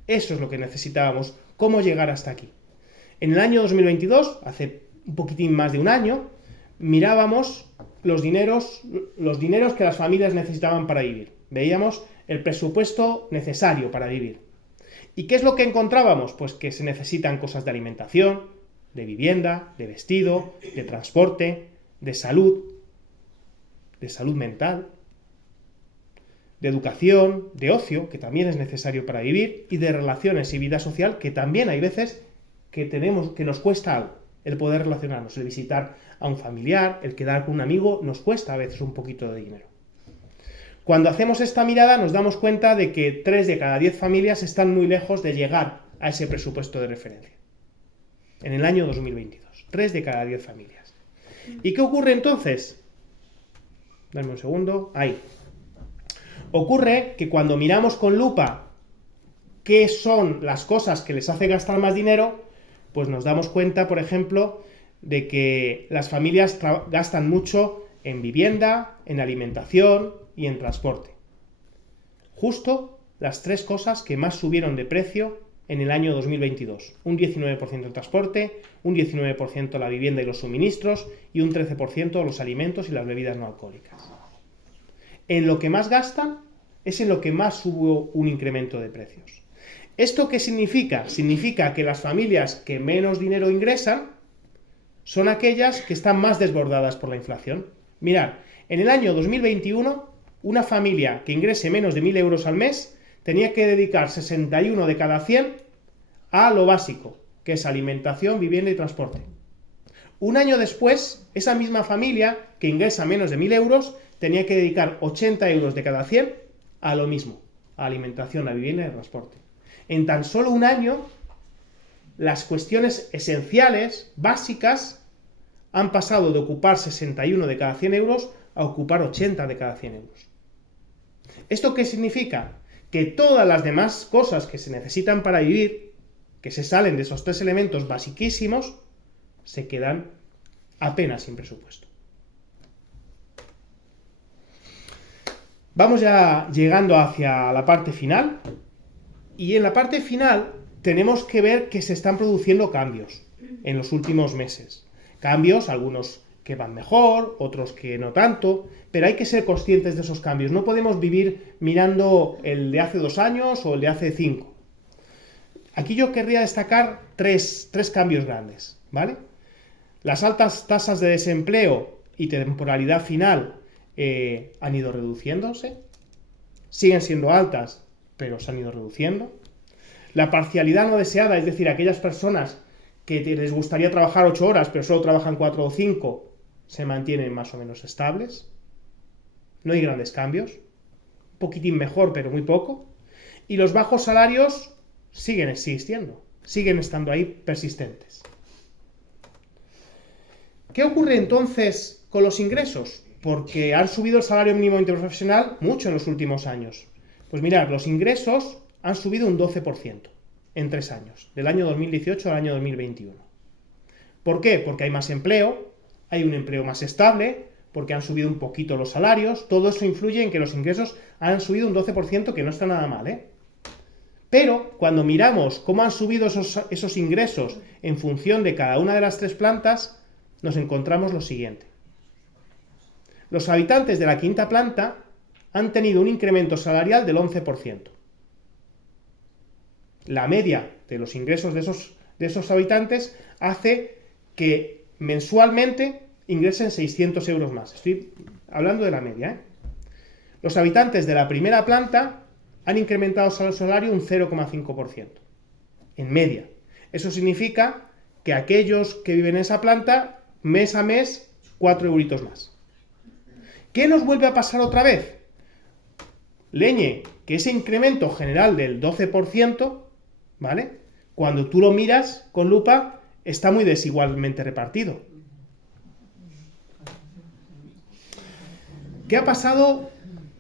Eso es lo que necesitábamos, cómo llegar hasta aquí. En el año 2022, hace un poquitín más de un año, mirábamos los dineros que las familias necesitaban para vivir. Veíamos el presupuesto necesario para vivir. ¿Y qué es lo que encontrábamos? Pues que se necesitan cosas de alimentación, de vivienda, de vestido, de transporte, de salud mental, de educación, de ocio, que también es necesario para vivir, y de relaciones y vida social, que también hay veces que nos cuesta algo, el poder relacionarnos, el visitar a un familiar, el quedar con un amigo, nos cuesta a veces un poquito de dinero. Cuando hacemos esta mirada nos damos cuenta de que 3 de cada 10 familias están muy lejos de llegar a ese presupuesto de referencia. En el año 2022, 3 de cada 10 familias. ¿Y qué ocurre entonces? Dame un segundo, ahí. Ocurre que cuando miramos con lupa qué son las cosas que les hace gastar más dinero, pues nos damos cuenta, por ejemplo, de que las familias gastan mucho en vivienda, en alimentación y en transporte. Justo las 3 cosas que más subieron de precio en el año 2022. Un 19% el transporte, un 19% la vivienda y los suministros y un 13% los alimentos y las bebidas no alcohólicas. En lo que más gastan es en lo que más hubo un incremento de precios. ¿Esto qué significa? Significa que las familias que menos dinero ingresan son aquellas que están más desbordadas por la inflación. Mirad, en el año 2021, una familia que ingrese menos de 1.000 euros al mes tenía que dedicar 61 de cada 100 a lo básico, que es alimentación, vivienda y transporte. Un año después, esa misma familia que ingresa menos de 1.000 euros tenía que dedicar 80 euros de cada 100 a lo mismo, a alimentación, a vivienda y transporte. En tan solo un año, las cuestiones esenciales, básicas, han pasado de ocupar 61 de cada 100 euros a ocupar 80 de cada 100 euros. ¿Esto qué significa? Que todas las demás cosas que se necesitan para vivir, que se salen de esos 3 elementos basiquísimos, se quedan apenas sin presupuesto. Vamos ya llegando hacia la parte final, y en la parte final tenemos que ver que se están produciendo cambios en los últimos meses. Cambios, algunos que van mejor, otros que no tanto, pero hay que ser conscientes de esos cambios. No podemos vivir mirando el de hace 2 años o el de hace 5. Aquí yo querría destacar tres cambios grandes, ¿vale? Las altas tasas de desempleo y temporalidad final han ido reduciéndose, siguen siendo altas, pero se han ido reduciendo. La parcialidad no deseada, es decir, aquellas personas que les gustaría trabajar 8 horas, pero solo trabajan 4 o 5, se mantienen más o menos estables. No hay grandes cambios, un poquitín mejor, pero muy poco. Y los bajos salarios siguen existiendo, siguen estando ahí persistentes. ¿Qué ocurre entonces con los ingresos? Porque han subido el salario mínimo interprofesional mucho en los últimos años. Pues mirad, los ingresos han subido un 12% en 3 años, del año 2018 al año 2021. ¿Por qué? Porque hay más empleo, hay un empleo más estable, porque han subido un poquito los salarios, todo eso influye en que los ingresos han subido un 12%, que no está nada mal, ¿eh? Pero cuando miramos cómo han subido esos ingresos en función de cada una de las 3 plantas, nos encontramos lo siguiente. Los habitantes de la 5ª planta han tenido un incremento salarial del 11%. La media de los ingresos de esos habitantes hace que mensualmente ingresen 600 euros más. Estoy hablando de la media, ¿eh? Los habitantes de la 1ª planta han incrementado su salario un 0,5%, en media. Eso significa que aquellos que viven en esa planta, mes a mes, 4 euritos más. ¿Qué nos vuelve a pasar otra vez? Leñe, que ese incremento general del 12%, ¿vale? Cuando tú lo miras con lupa, está muy desigualmente repartido. ¿Qué ha pasado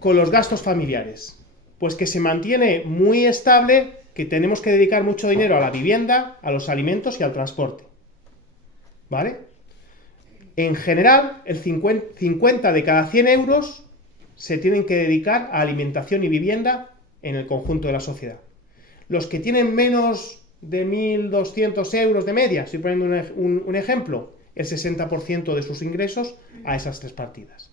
con los gastos familiares? Pues que se mantiene muy estable, que tenemos que dedicar mucho dinero a la vivienda, a los alimentos y al transporte, ¿vale? En general, el 50 de cada 100 euros se tienen que dedicar a alimentación y vivienda en el conjunto de la sociedad. Los que tienen menos de 1.200 euros de media, estoy poniendo un ejemplo, el 60% de sus ingresos a esas 3 partidas.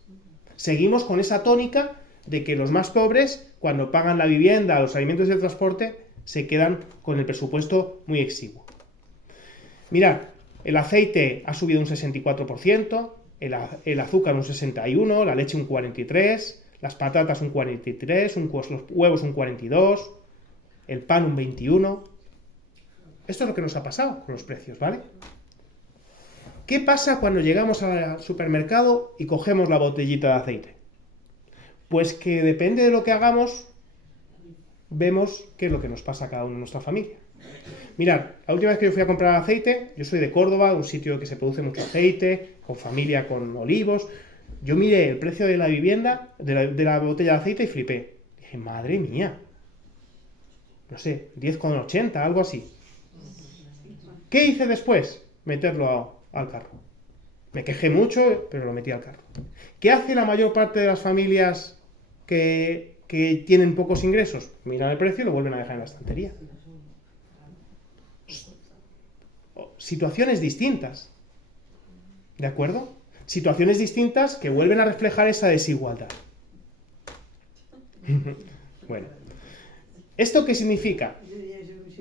Seguimos con esa tónica de que los más pobres, cuando pagan la vivienda, los alimentos y el transporte, se quedan con el presupuesto muy exiguo. Mirad, el aceite ha subido un 64%, el azúcar un 61%, la leche un 43%, las patatas un 43%, los huevos un 42%, el pan un 21%. Esto es lo que nos ha pasado con los precios, ¿vale? ¿Qué pasa cuando llegamos al supermercado y cogemos la botellita de aceite? Pues que depende de lo que hagamos, vemos qué es lo que nos pasa a cada uno en nuestra familia. Mirad, la última vez que yo fui a comprar aceite, yo soy de Córdoba, un sitio que se produce mucho aceite, con familia, con olivos. Yo miré el precio de la vivienda, de la botella de aceite y flipé. Dije, madre mía, no sé, 10,80, algo así. ¿Qué hice después? Meterlo al carro. Me quejé mucho, pero lo metí al carro. ¿Qué hace la mayor parte de las familias que tienen pocos ingresos? Miran el precio y lo vuelven a dejar en la estantería. Situaciones distintas. ¿De acuerdo? Situaciones distintas que vuelven a reflejar esa desigualdad. Bueno, ¿esto qué significa?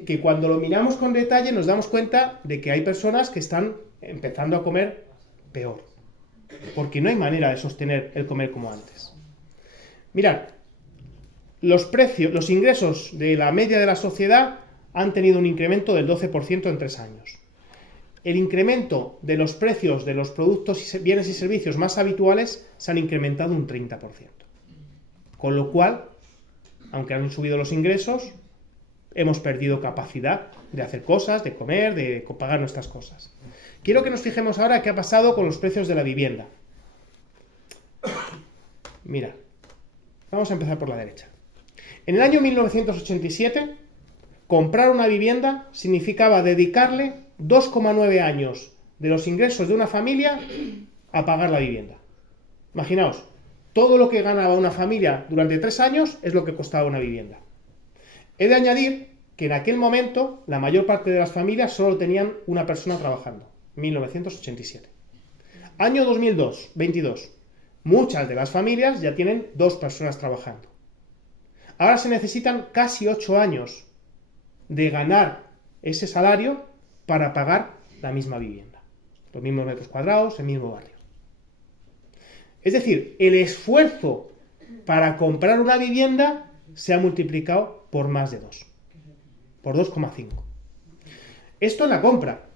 Que cuando lo miramos con detalle nos damos cuenta de que hay personas que están empezando a comer peor. Porque no hay manera de sostener el comer como antes. Mirad, los ingresos de la media de la sociedad han tenido un incremento del 12% en 3 años. El incremento de los precios de los productos, bienes y servicios más habituales se han incrementado un 30%. Con lo cual, aunque han subido los ingresos, hemos perdido capacidad de hacer cosas, de comer, de pagar nuestras cosas. Quiero que nos fijemos ahora qué ha pasado con los precios de la vivienda. Mira, vamos a empezar por la derecha. En el año 1987, comprar una vivienda significaba dedicarle 2,9 años de los ingresos de una familia a pagar la vivienda. Imaginaos, todo lo que ganaba una familia durante 3 años es lo que costaba una vivienda. He de añadir que en aquel momento la mayor parte de las familias solo tenían una persona trabajando, 1987. Año 2022, muchas de las familias ya tienen 2 personas trabajando. Ahora se necesitan casi 8 años de ganar ese salario para pagar la misma vivienda, los mismos metros cuadrados, el mismo barrio. Es decir, el esfuerzo para comprar una vivienda se ha multiplicado por más de 2, por 2,5. Esto en la compra,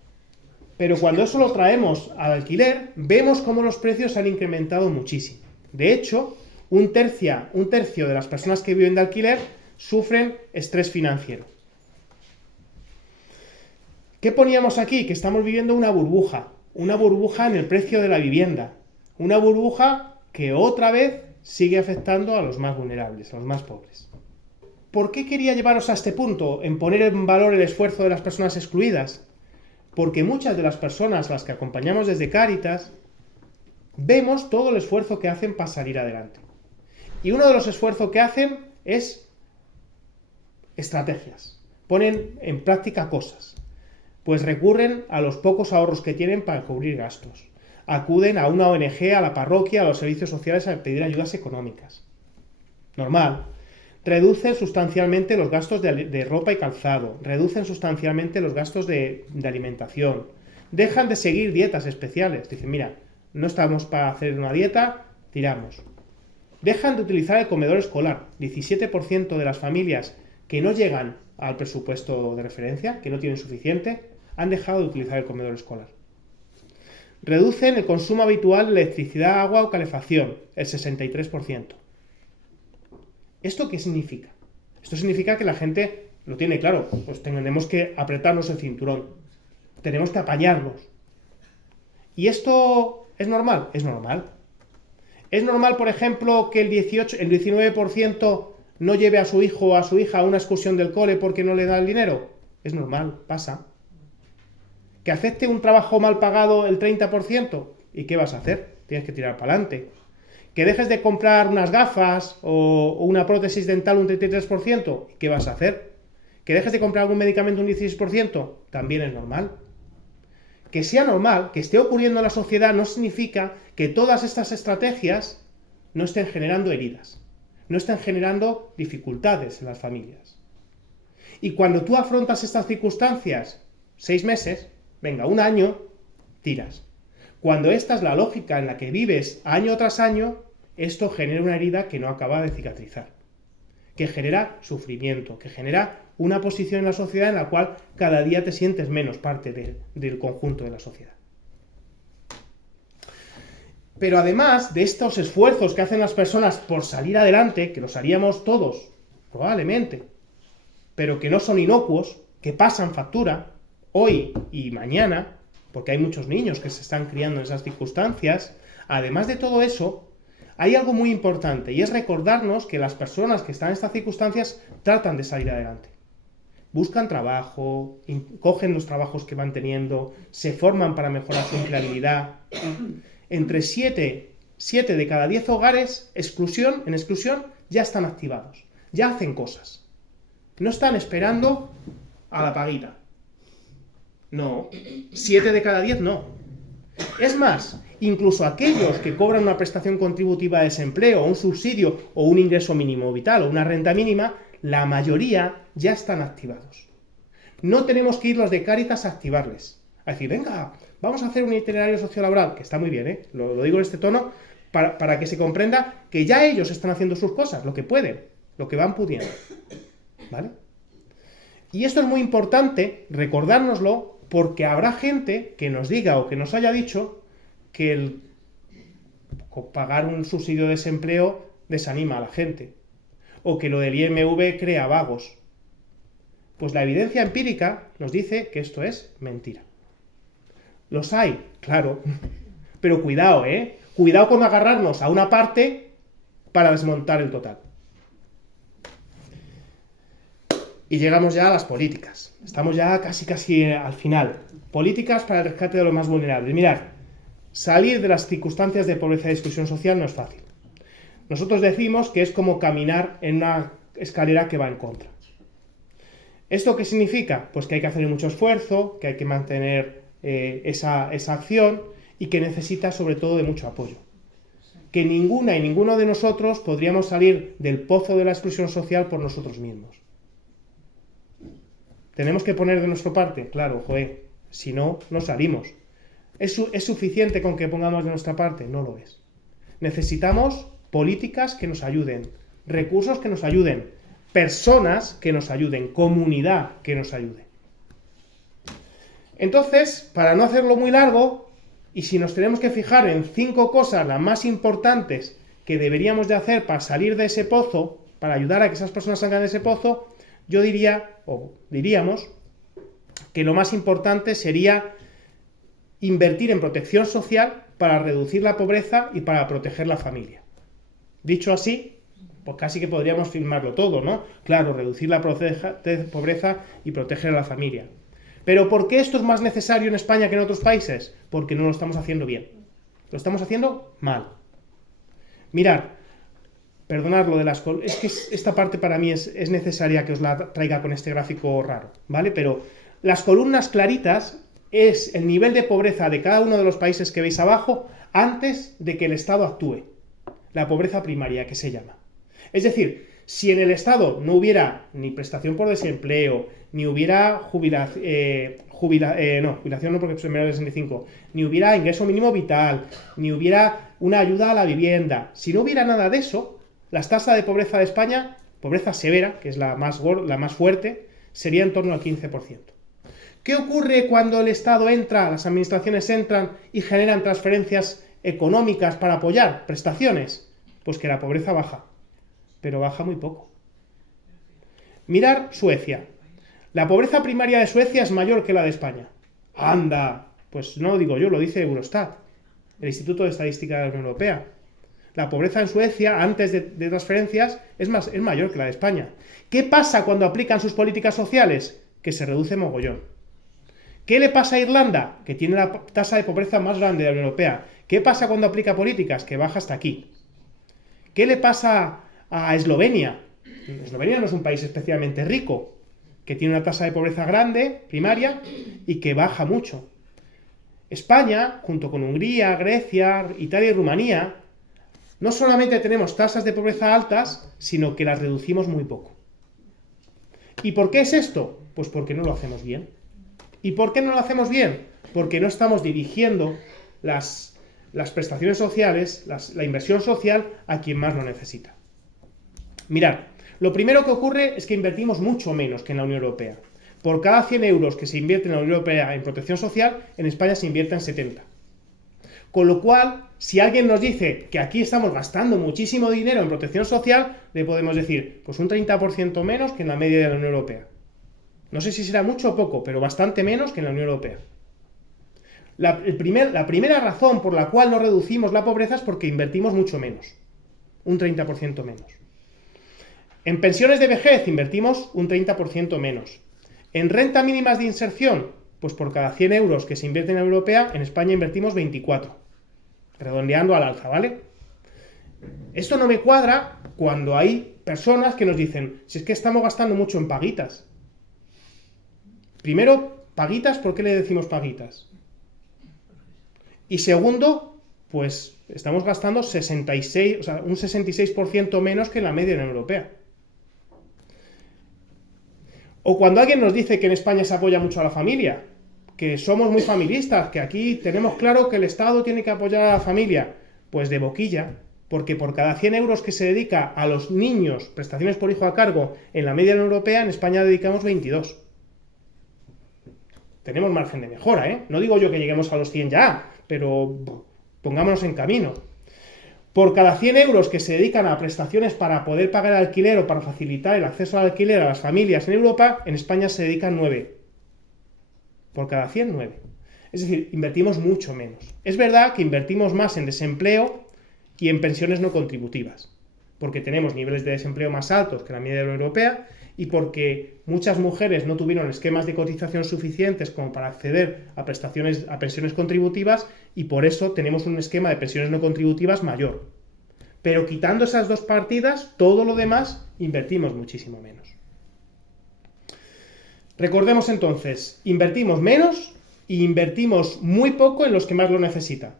pero cuando eso lo traemos al alquiler, vemos cómo los precios se han incrementado muchísimo. De hecho, un tercio de las personas que viven de alquiler sufren estrés financiero. ¿Qué poníamos aquí? Que estamos viviendo una burbuja en el precio de la vivienda, una burbuja que otra vez sigue afectando a los más vulnerables, a los más pobres. ¿Por qué quería llevaros a este punto, en poner en valor el esfuerzo de las personas excluidas? Porque muchas de las personas a las que acompañamos desde Cáritas vemos todo el esfuerzo que hacen para salir adelante. Y uno de los esfuerzos que hacen es estrategias, ponen en práctica cosas. Pues recurren a los pocos ahorros que tienen para cubrir gastos. Acuden a una ONG, a la parroquia, a los servicios sociales a pedir ayudas económicas. Normal. Reducen sustancialmente los gastos de ropa y calzado. Reducen sustancialmente los gastos de alimentación. Dejan de seguir dietas especiales. Dicen, mira, no estamos para hacer una dieta, tiramos. Dejan de utilizar el comedor escolar. 17% de las familias que no llegan al presupuesto de referencia, que no tienen suficiente, han dejado de utilizar el comedor escolar. Reducen el consumo habitual de electricidad, agua o calefacción, el 63%. ¿Esto qué significa? Esto significa que la gente lo tiene claro, pues tenemos que apretarnos el cinturón, tenemos que apañarnos. ¿Y esto es normal? Es normal. ¿Es normal, por ejemplo, que el 19% no lleve a su hijo o a su hija a una excursión del cole porque no le da el dinero? Es normal, pasa. ¿Que acepte un trabajo mal pagado el 30%? ¿Y qué vas a hacer? Tienes que tirar para adelante. ¿Que dejes de comprar unas gafas o una prótesis dental un 33%? ¿Y qué vas a hacer? ¿Que dejes de comprar algún medicamento un 16%? También es normal. Que sea normal, que esté ocurriendo en la sociedad, no significa que todas estas estrategias no estén generando heridas. no estén generando dificultades en las familias. Y cuando tú afrontas estas circunstancias, 6 meses, venga, 1 año, tiras. Cuando esta es la lógica en la que vives año tras año, esto genera una herida que no acaba de cicatrizar, que genera sufrimiento, que genera una posición en la sociedad en la cual cada día te sientes menos parte del conjunto de la sociedad. Pero además de estos esfuerzos que hacen las personas por salir adelante, que los haríamos todos, probablemente, pero que no son inocuos, que pasan factura, hoy y mañana, porque hay muchos niños que se están criando en esas circunstancias, además de todo eso, hay algo muy importante, y es recordarnos que las personas que están en estas circunstancias tratan de salir adelante. Buscan trabajo, cogen los trabajos que van teniendo, se forman para mejorar su empleabilidad. Entre 7 de cada 10 hogares, en exclusión, ya están activados, ya hacen cosas. No están esperando a la paguita. No, 7 de cada 10 no. Es más, incluso aquellos que cobran una prestación contributiva de desempleo, un subsidio o un ingreso mínimo vital o una renta mínima, la mayoría ya están activados. No tenemos que ir los de Cáritas a activarles. A decir, venga, vamos a hacer un itinerario sociolaboral, que está muy bien, ¿eh? Lo digo en este tono para que se comprenda que ya ellos están haciendo sus cosas, lo que pueden, lo que van pudiendo. ¿Vale? Y esto es muy importante, recordárnoslo, porque habrá gente que nos diga o que nos haya dicho que el pagar un subsidio de desempleo desanima a la gente, o que lo del IMV crea vagos. Pues la evidencia empírica nos dice que esto es mentira. Los hay, claro, pero cuidado, ¿eh? Cuidado con agarrarnos a una parte para desmontar el total. Y llegamos ya a las políticas. Estamos ya casi al final. Políticas para el rescate de los más vulnerables. Mirad, salir de las circunstancias de pobreza y exclusión social no es fácil. Nosotros decimos que es como caminar en una escalera que va en contra. ¿Esto qué significa? Pues que hay que hacer mucho esfuerzo, que hay que mantener esa acción y que necesita sobre todo de mucho apoyo. Que ninguna y ninguno de nosotros podríamos salir del pozo de la exclusión social por nosotros mismos. ¿Tenemos que poner de nuestra parte? Claro, joder, si no, no salimos. ¿Es suficiente con que pongamos de nuestra parte? No lo es. Necesitamos políticas que nos ayuden, recursos que nos ayuden, personas que nos ayuden, comunidad que nos ayude. Entonces, para no hacerlo muy largo, y si nos tenemos que fijar en 5 cosas las más importantes que deberíamos de hacer para salir de ese pozo, para ayudar a que esas personas salgan de ese pozo, yo diríamos que lo más importante sería invertir en protección social para reducir la pobreza y para proteger la familia. Dicho así, pues casi que podríamos firmarlo todo, ¿no? Claro, reducir la pobreza y proteger a la familia. ¿Pero por qué esto es más necesario en España que en otros países? Porque no lo estamos haciendo bien. Lo estamos haciendo mal. Mirad, perdonad lo de las columnas, es que esta parte para mí es necesaria que os la traiga con este gráfico raro, ¿vale? Pero las columnas claritas es el nivel de pobreza de cada uno de los países que veis abajo antes de que el Estado actúe. La pobreza primaria, que se llama. Es decir, si en el Estado no hubiera ni prestación por desempleo, ni hubiera jubilación no, porque es menor de 65, ni hubiera ingreso mínimo vital, ni hubiera una ayuda a la vivienda, si no hubiera nada de eso, la tasa de pobreza de España, pobreza severa, que es la más fuerte, sería en torno al 15%. ¿Qué ocurre cuando el Estado entra, las administraciones entran y generan transferencias económicas para apoyar prestaciones? Pues que la pobreza baja, pero baja muy poco. Mirar Suecia. La pobreza primaria de Suecia es mayor que la de España. ¡Anda! Pues no lo digo yo, lo dice Eurostat, el Instituto de Estadística de la Unión Europea. La pobreza en Suecia, antes de transferencias, es mayor que la de España. ¿Qué pasa cuando aplican sus políticas sociales? Que se reduce mogollón. ¿Qué le pasa a Irlanda? Que tiene la tasa de pobreza más grande de la Unión Europea. ¿Qué pasa cuando aplica políticas? Que baja hasta aquí. ¿Qué le pasa a Eslovenia? Eslovenia no es un país especialmente rico, que tiene una tasa de pobreza grande, primaria, y que baja mucho. España, junto con Hungría, Grecia, Italia y Rumanía, no solamente tenemos tasas de pobreza altas, sino que las reducimos muy poco. ¿Y por qué es esto? Pues porque no lo hacemos bien. ¿Y por qué no lo hacemos bien? Porque no estamos dirigiendo las prestaciones sociales, la inversión social, a quien más lo necesita. Mirad, lo primero que ocurre es que invertimos mucho menos que en la Unión Europea. Por cada 100 euros que se invierte en la Unión Europea en protección social, en España se invierten 70. Con lo cual, si alguien nos dice que aquí estamos gastando muchísimo dinero en protección social, le podemos decir, pues un 30% menos que en la media de la Unión Europea. No sé si será mucho o poco, pero bastante menos que en la Unión Europea. La primera razón por la cual no reducimos la pobreza es porque invertimos mucho menos, un 30% menos. En pensiones de vejez invertimos un 30% menos. En renta mínimas de inserción, pues por cada 100 euros que se invierte en la Unión Europea, en España invertimos 24, redondeando al alza, ¿vale? Esto no me cuadra cuando hay personas que nos dicen, si es que estamos gastando mucho en paguitas. Primero, paguitas, ¿por qué le decimos paguitas? Y segundo, pues estamos gastando un 66% menos que en la media de la Unión Europea. O cuando alguien nos dice que en España se apoya mucho a la familia, que somos muy familistas, que aquí tenemos claro que el Estado tiene que apoyar a la familia, pues de boquilla, porque por cada 100 euros que se dedica a los niños, prestaciones por hijo a cargo, en la media de la Unión Europea, en España dedicamos 22. Tenemos margen de mejora, ¿eh? No digo yo que lleguemos a los 100 ya, pero pongámonos en camino. Por cada 100 euros que se dedican a prestaciones para poder pagar el alquiler o para facilitar el acceso al alquiler a las familias en Europa, en España se dedican 9. Por cada 100, 9. Es decir, invertimos mucho menos. Es verdad que invertimos más en desempleo y en pensiones no contributivas, porque tenemos niveles de desempleo más altos que la media de la Unión Europea y porque muchas mujeres no tuvieron esquemas de cotización suficientes como para acceder a pensiones contributivas y por eso tenemos un esquema de pensiones no contributivas mayor. Pero quitando esas dos partidas, todo lo demás invertimos muchísimo menos. Recordemos entonces, invertimos menos y invertimos muy poco en los que más lo necesitan.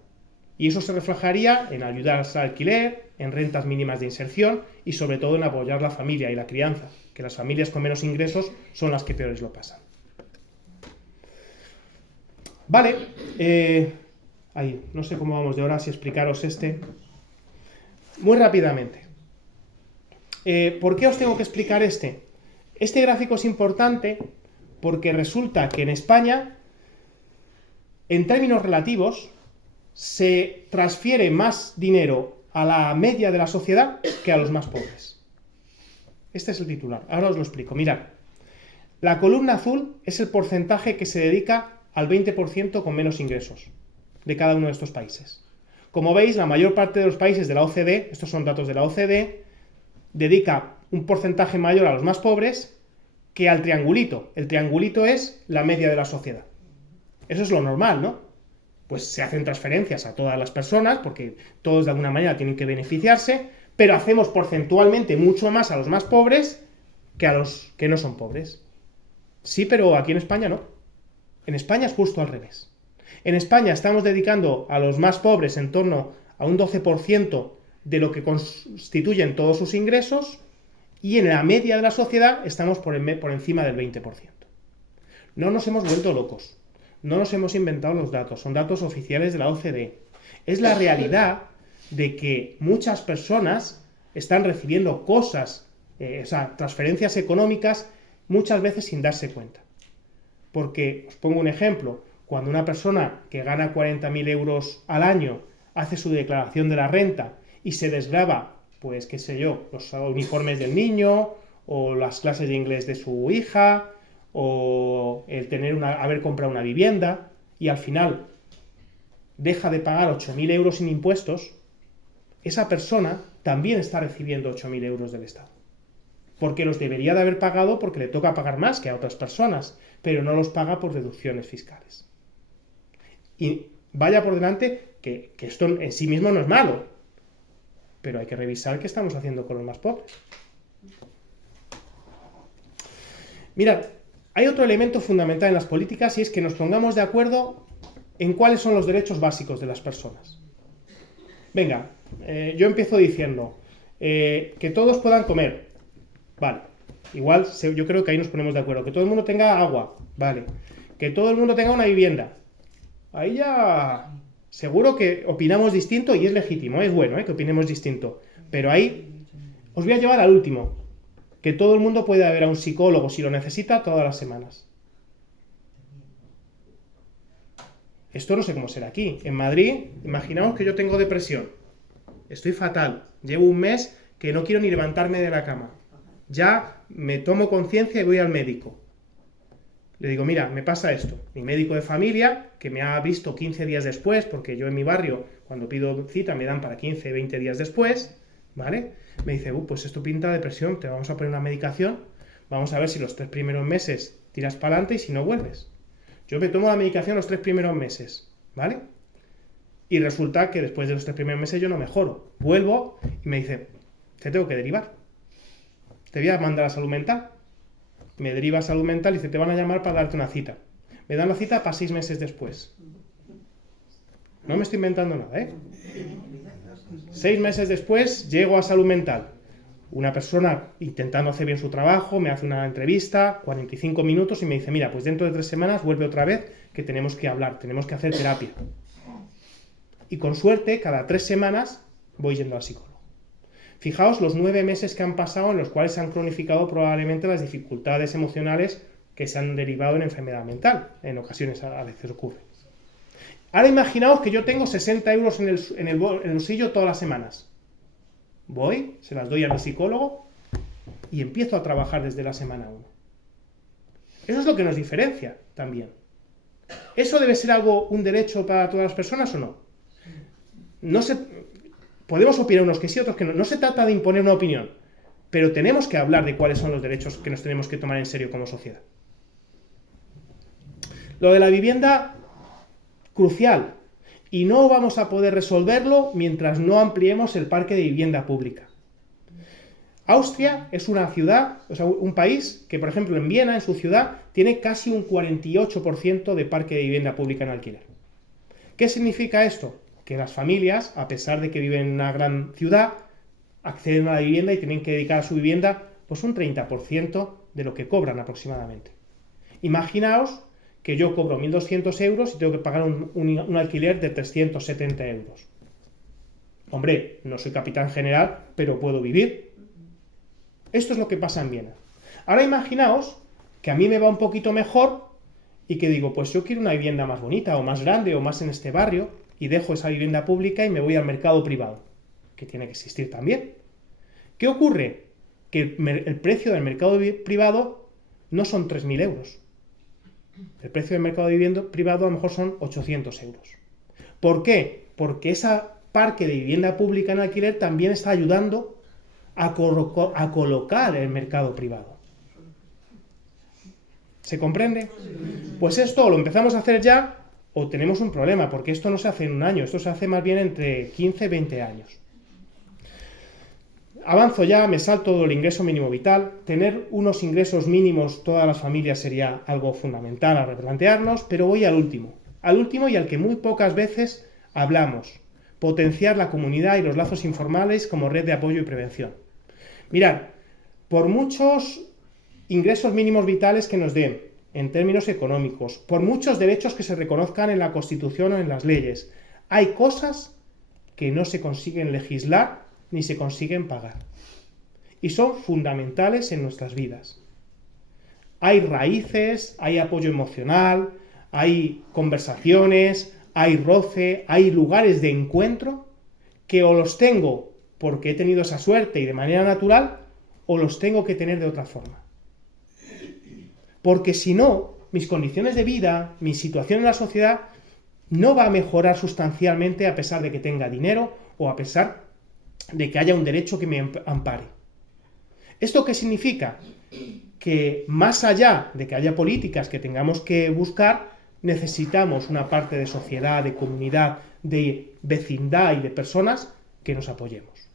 Y eso se reflejaría en ayudar al alquiler, en rentas mínimas de inserción y sobre todo en apoyar la familia y la crianza, que las familias con menos ingresos son las que peores lo pasan. Vale, ahí, no sé cómo vamos de hora, si explicaros muy rápidamente. ¿Por qué os tengo que explicar este? Este gráfico es importante porque resulta que en España, en términos relativos, se transfiere más dinero a la media de la sociedad que a los más pobres. Este es el titular. Ahora os lo explico. Mirad, la columna azul es el porcentaje que se dedica al 20% con menos ingresos de cada uno de estos países. Como veis, la mayor parte de los países de la OCDE, estos son datos de la OCDE, dedica un porcentaje mayor a los más pobres que al triangulito. El triangulito es la media de la sociedad. Eso es lo normal, ¿no? Pues se hacen transferencias a todas las personas, porque todos de alguna manera tienen que beneficiarse, pero hacemos porcentualmente mucho más a los más pobres que a los que no son pobres. Sí, pero aquí en España no. En España es justo al revés. En España estamos dedicando a los más pobres en torno a un 12% de lo que constituyen todos sus ingresos y en la media de la sociedad estamos por encima del 20%. No nos hemos vuelto locos. No nos hemos inventado los datos, son datos oficiales de la OCDE. Es la realidad de que muchas personas están recibiendo transferencias económicas muchas veces sin darse cuenta. Porque, os pongo un ejemplo, cuando una persona que gana 40.000 euros al año hace su declaración de la renta y se desgrava, pues qué sé yo, los uniformes del niño o las clases de inglés de su hija o el haber comprado una vivienda y al final deja de pagar 8.000 euros sin impuestos, esa persona también está recibiendo 8.000 euros del Estado. Porque los debería de haber pagado porque le toca pagar más que a otras personas, pero no los paga por deducciones fiscales. Y vaya por delante que esto en sí mismo no es malo, pero hay que revisar qué estamos haciendo con los más pobres. Mirad, hay otro elemento fundamental en las políticas y es que nos pongamos de acuerdo en cuáles son los derechos básicos de las personas. Venga, yo empiezo diciendo que todos puedan comer. Vale, igual yo creo que ahí nos ponemos de acuerdo. Que todo el mundo tenga agua. Vale. Que todo el mundo tenga una vivienda. Ahí ya seguro que opinamos distinto y es legítimo, es bueno que opinemos distinto. Pero ahí os voy a llevar al último. Que todo el mundo pueda ver a un psicólogo si lo necesita todas las semanas. Esto no sé cómo será aquí. En Madrid, imaginaos que yo tengo depresión. Estoy fatal. Llevo un mes que no quiero ni levantarme de la cama. Ya me tomo conciencia y voy al médico. Le digo, mira, me pasa esto. Mi médico de familia, que me ha visto 15 días después, porque yo en mi barrio, cuando pido cita, me dan para 15, 20 días después, ¿vale? Me dice, pues esto pinta depresión, te vamos a poner una medicación, vamos a ver si los 3 primeros meses tiras para adelante y si no vuelves. Yo me tomo la medicación los 3 primeros meses, ¿vale? Y resulta que después de los 3 primeros meses yo no mejoro. Vuelvo y me dice, te tengo que derivar. Te voy a mandar a salud mental. Me deriva a salud mental y dice, te van a llamar para darte una cita. Me dan la cita para 6 meses después. No me estoy inventando nada, 6 meses después llego a salud mental. Una persona intentando hacer bien su trabajo, me hace una entrevista, 45 minutos y me dice, mira, pues dentro de 3 semanas vuelve otra vez que tenemos que hablar, tenemos que hacer terapia. Y con suerte, cada 3 semanas voy yendo al psicólogo. Fijaos los 9 meses que han pasado en los cuales se han cronificado probablemente las dificultades emocionales que se han derivado en enfermedad mental. En ocasiones a veces ocurre. Ahora imaginaos que yo tengo 60 euros en el bolsillo todas las semanas. Voy, se las doy a mi psicólogo y empiezo a trabajar desde la semana 1. Eso es lo que nos diferencia también. ¿Eso debe ser un derecho para todas las personas o no? Podemos opinar unos que sí, otros que no. No se trata de imponer una opinión, pero tenemos que hablar de cuáles son los derechos que nos tenemos que tomar en serio como sociedad. Lo de la vivienda, crucial. Y no vamos a poder resolverlo mientras no ampliemos el parque de vivienda pública. Austria es una ciudad, un país que, por ejemplo, en Viena, en su ciudad, tiene casi un 48% de parque de vivienda pública en alquiler. ¿Qué significa esto? Que las familias, a pesar de que viven en una gran ciudad, acceden a la vivienda y tienen que dedicar a su vivienda pues un 30% de lo que cobran aproximadamente. Imaginaos que yo cobro 1.200 euros y tengo que pagar un alquiler de 370 euros. Hombre, no soy capitán general, pero puedo vivir. Esto es lo que pasa en Viena. Ahora imaginaos que a mí me va un poquito mejor y que digo, pues yo quiero una vivienda más bonita o más grande o más en este barrio y dejo esa vivienda pública y me voy al mercado privado, que tiene que existir también. ¿Qué ocurre? Que el precio del mercado privado no son 3.000 euros. El precio del mercado de vivienda privado a lo mejor son 800 euros. ¿Por qué? Porque ese parque de vivienda pública en alquiler también está ayudando a colocar el mercado privado. ¿Se comprende? Pues esto lo empezamos a hacer ya o tenemos un problema, porque esto no se hace en un año, esto se hace más bien entre 15 y 20 años. Avanzo ya, me salto el ingreso mínimo vital. Tener unos ingresos mínimos todas las familias sería algo fundamental a replantearnos, pero voy al último y al que muy pocas veces hablamos: potenciar la comunidad y los lazos informales como red de apoyo y prevención. Mirad, por muchos ingresos mínimos vitales que nos den, en términos económicos, por muchos derechos que se reconozcan en la Constitución o en las leyes, hay cosas que no se consiguen legislar ni se consiguen pagar. Y son fundamentales en nuestras vidas. Hay raíces, hay apoyo emocional, hay conversaciones, hay roce, hay lugares de encuentro que o los tengo porque he tenido esa suerte y de manera natural, o los tengo que tener de otra forma. Porque si no, mis condiciones de vida, mi situación en la sociedad, no va a mejorar sustancialmente a pesar de que tenga dinero o a pesar de que haya un derecho que me ampare. ¿Esto qué significa? Que más allá de que haya políticas que tengamos que buscar, necesitamos una parte de sociedad, de comunidad, de vecindad y de personas que nos apoyemos.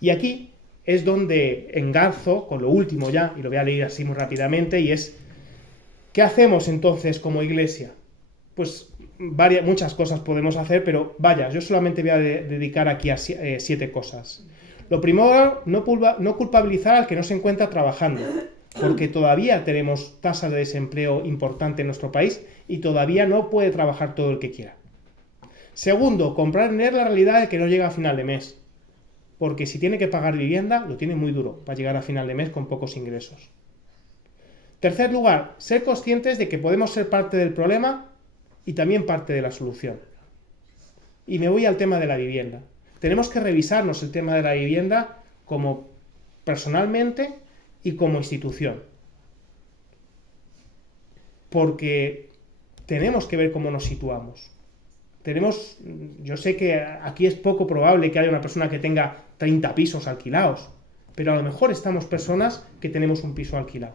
Y aquí es donde engarzo con lo último ya, y lo voy a leer así muy rápidamente, y es, ¿qué hacemos entonces como Iglesia? Pues muchas cosas podemos hacer, pero vaya, yo solamente voy a dedicar aquí a 7 cosas. Lo primero, no culpabilizar al que no se encuentra trabajando, porque todavía tenemos tasas de desempleo importante en nuestro país y todavía no puede trabajar todo el que quiera. Segundo, comprender la realidad de que no llega a final de mes, porque si tiene que pagar vivienda, lo tiene muy duro para llegar a final de mes con pocos ingresos. Tercer lugar, ser conscientes de que podemos ser parte del problema y también parte de la solución. Y me voy al tema de la vivienda. Tenemos que revisarnos el tema de la vivienda como personalmente y como institución. Porque tenemos que ver cómo nos situamos. Yo sé que aquí es poco probable que haya una persona que tenga 30 pisos alquilados, pero a lo mejor estamos personas que tenemos un piso alquilado.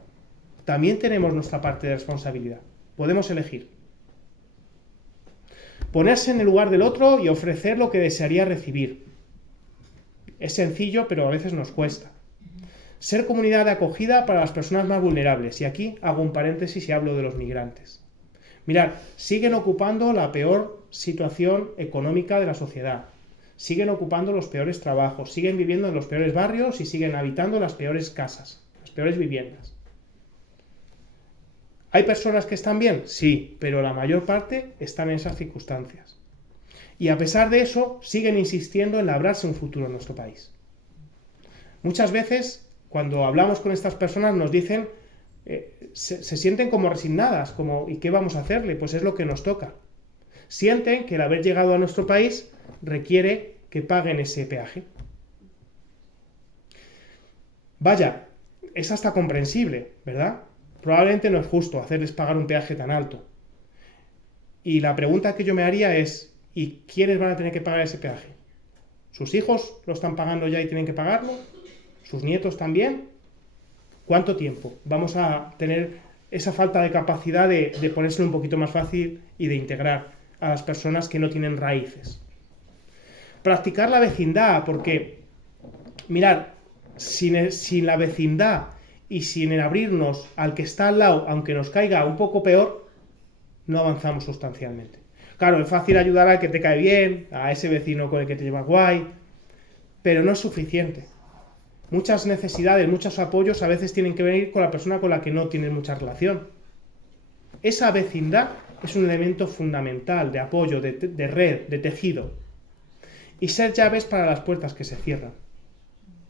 También tenemos nuestra parte de responsabilidad. Podemos elegir. Ponerse en el lugar del otro y ofrecer lo que desearía recibir. Es sencillo, pero a veces nos cuesta. Ser comunidad de acogida para las personas más vulnerables. Y aquí hago un paréntesis y hablo de los migrantes. Mirad, siguen ocupando la peor situación económica de la sociedad. Siguen ocupando los peores trabajos. Siguen viviendo en los peores barrios y siguen habitando las peores casas, las peores viviendas. ¿Hay personas que están bien? Sí, pero la mayor parte están en esas circunstancias. Y a pesar de eso, siguen insistiendo en labrarse un futuro en nuestro país. Muchas veces, cuando hablamos con estas personas, nos dicen, se sienten como resignadas, como ¿y qué vamos a hacerle? Pues es lo que nos toca. Sienten que el haber llegado a nuestro país requiere que paguen ese peaje. Vaya, es hasta comprensible, ¿verdad? Probablemente no es justo hacerles pagar un peaje tan alto. Y la pregunta que yo me haría es, ¿y quiénes van a tener que pagar ese peaje? ¿Sus hijos lo están pagando ya y tienen que pagarlo? ¿Sus nietos también? ¿Cuánto tiempo vamos a tener esa falta de capacidad de ponérselo un poquito más fácil y de integrar a las personas que no tienen raíces? Practicar la vecindad, porque, mirad, sin la vecindad y sin el abrirnos al que está al lado, aunque nos caiga un poco peor, no avanzamos sustancialmente. Claro, es fácil ayudar al que te cae bien, a ese vecino con el que te llevas guay, pero no es suficiente. Muchas necesidades, muchos apoyos a veces tienen que venir con la persona con la que no tienes mucha relación. Esa vecindad es un elemento fundamental de apoyo, de red, de tejido. Y ser llaves para las puertas que se cierran.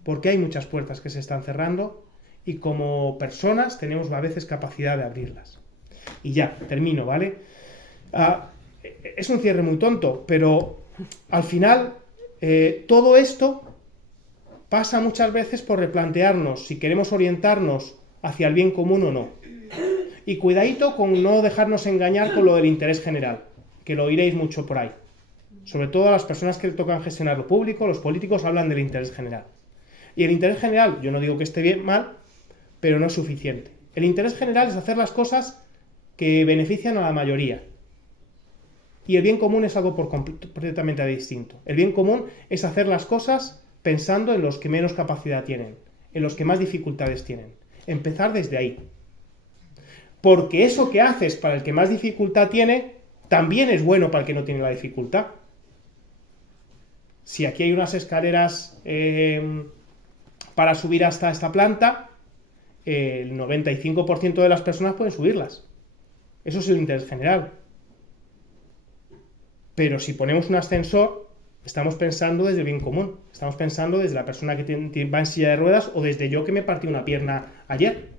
Porque hay muchas puertas que se están cerrando y como personas tenemos a veces capacidad de abrirlas. Y ya, termino, ¿vale? Es un cierre muy tonto, pero al final todo esto pasa muchas veces por replantearnos si queremos orientarnos hacia el bien común o no. Y cuidadito con no dejarnos engañar con lo del interés general, que lo oiréis mucho por ahí. Sobre todo a las personas que le tocan gestionar lo público, los políticos hablan del interés general. Y el interés general, yo no digo que esté bien, mal, pero no es suficiente. El interés general es hacer las cosas que benefician a la mayoría. Y el bien común es algo completamente distinto. El bien común es hacer las cosas pensando en los que menos capacidad tienen, en los que más dificultades tienen. Empezar desde ahí. Porque eso que haces para el que más dificultad tiene, también es bueno para el que no tiene la dificultad. Si aquí hay unas escaleras para subir hasta esta planta, el 95% de las personas pueden subirlas. Eso es el interés general. Pero si ponemos un ascensor, estamos pensando desde el bien común. Estamos pensando desde la persona que va en silla de ruedas o desde yo que me partí una pierna ayer.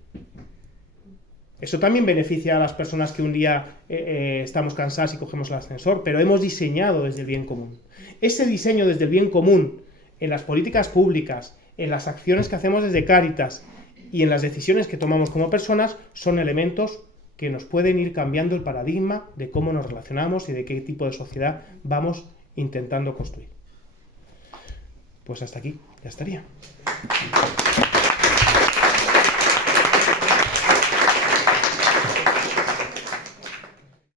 Eso también beneficia a las personas que un día estamos cansadas y cogemos el ascensor, pero hemos diseñado desde el bien común. Ese diseño desde el bien común, en las políticas públicas, en las acciones que hacemos desde Cáritas y en las decisiones que tomamos como personas, son elementos que nos pueden ir cambiando el paradigma de cómo nos relacionamos y de qué tipo de sociedad vamos intentando construir. Pues hasta aquí, ya estaría.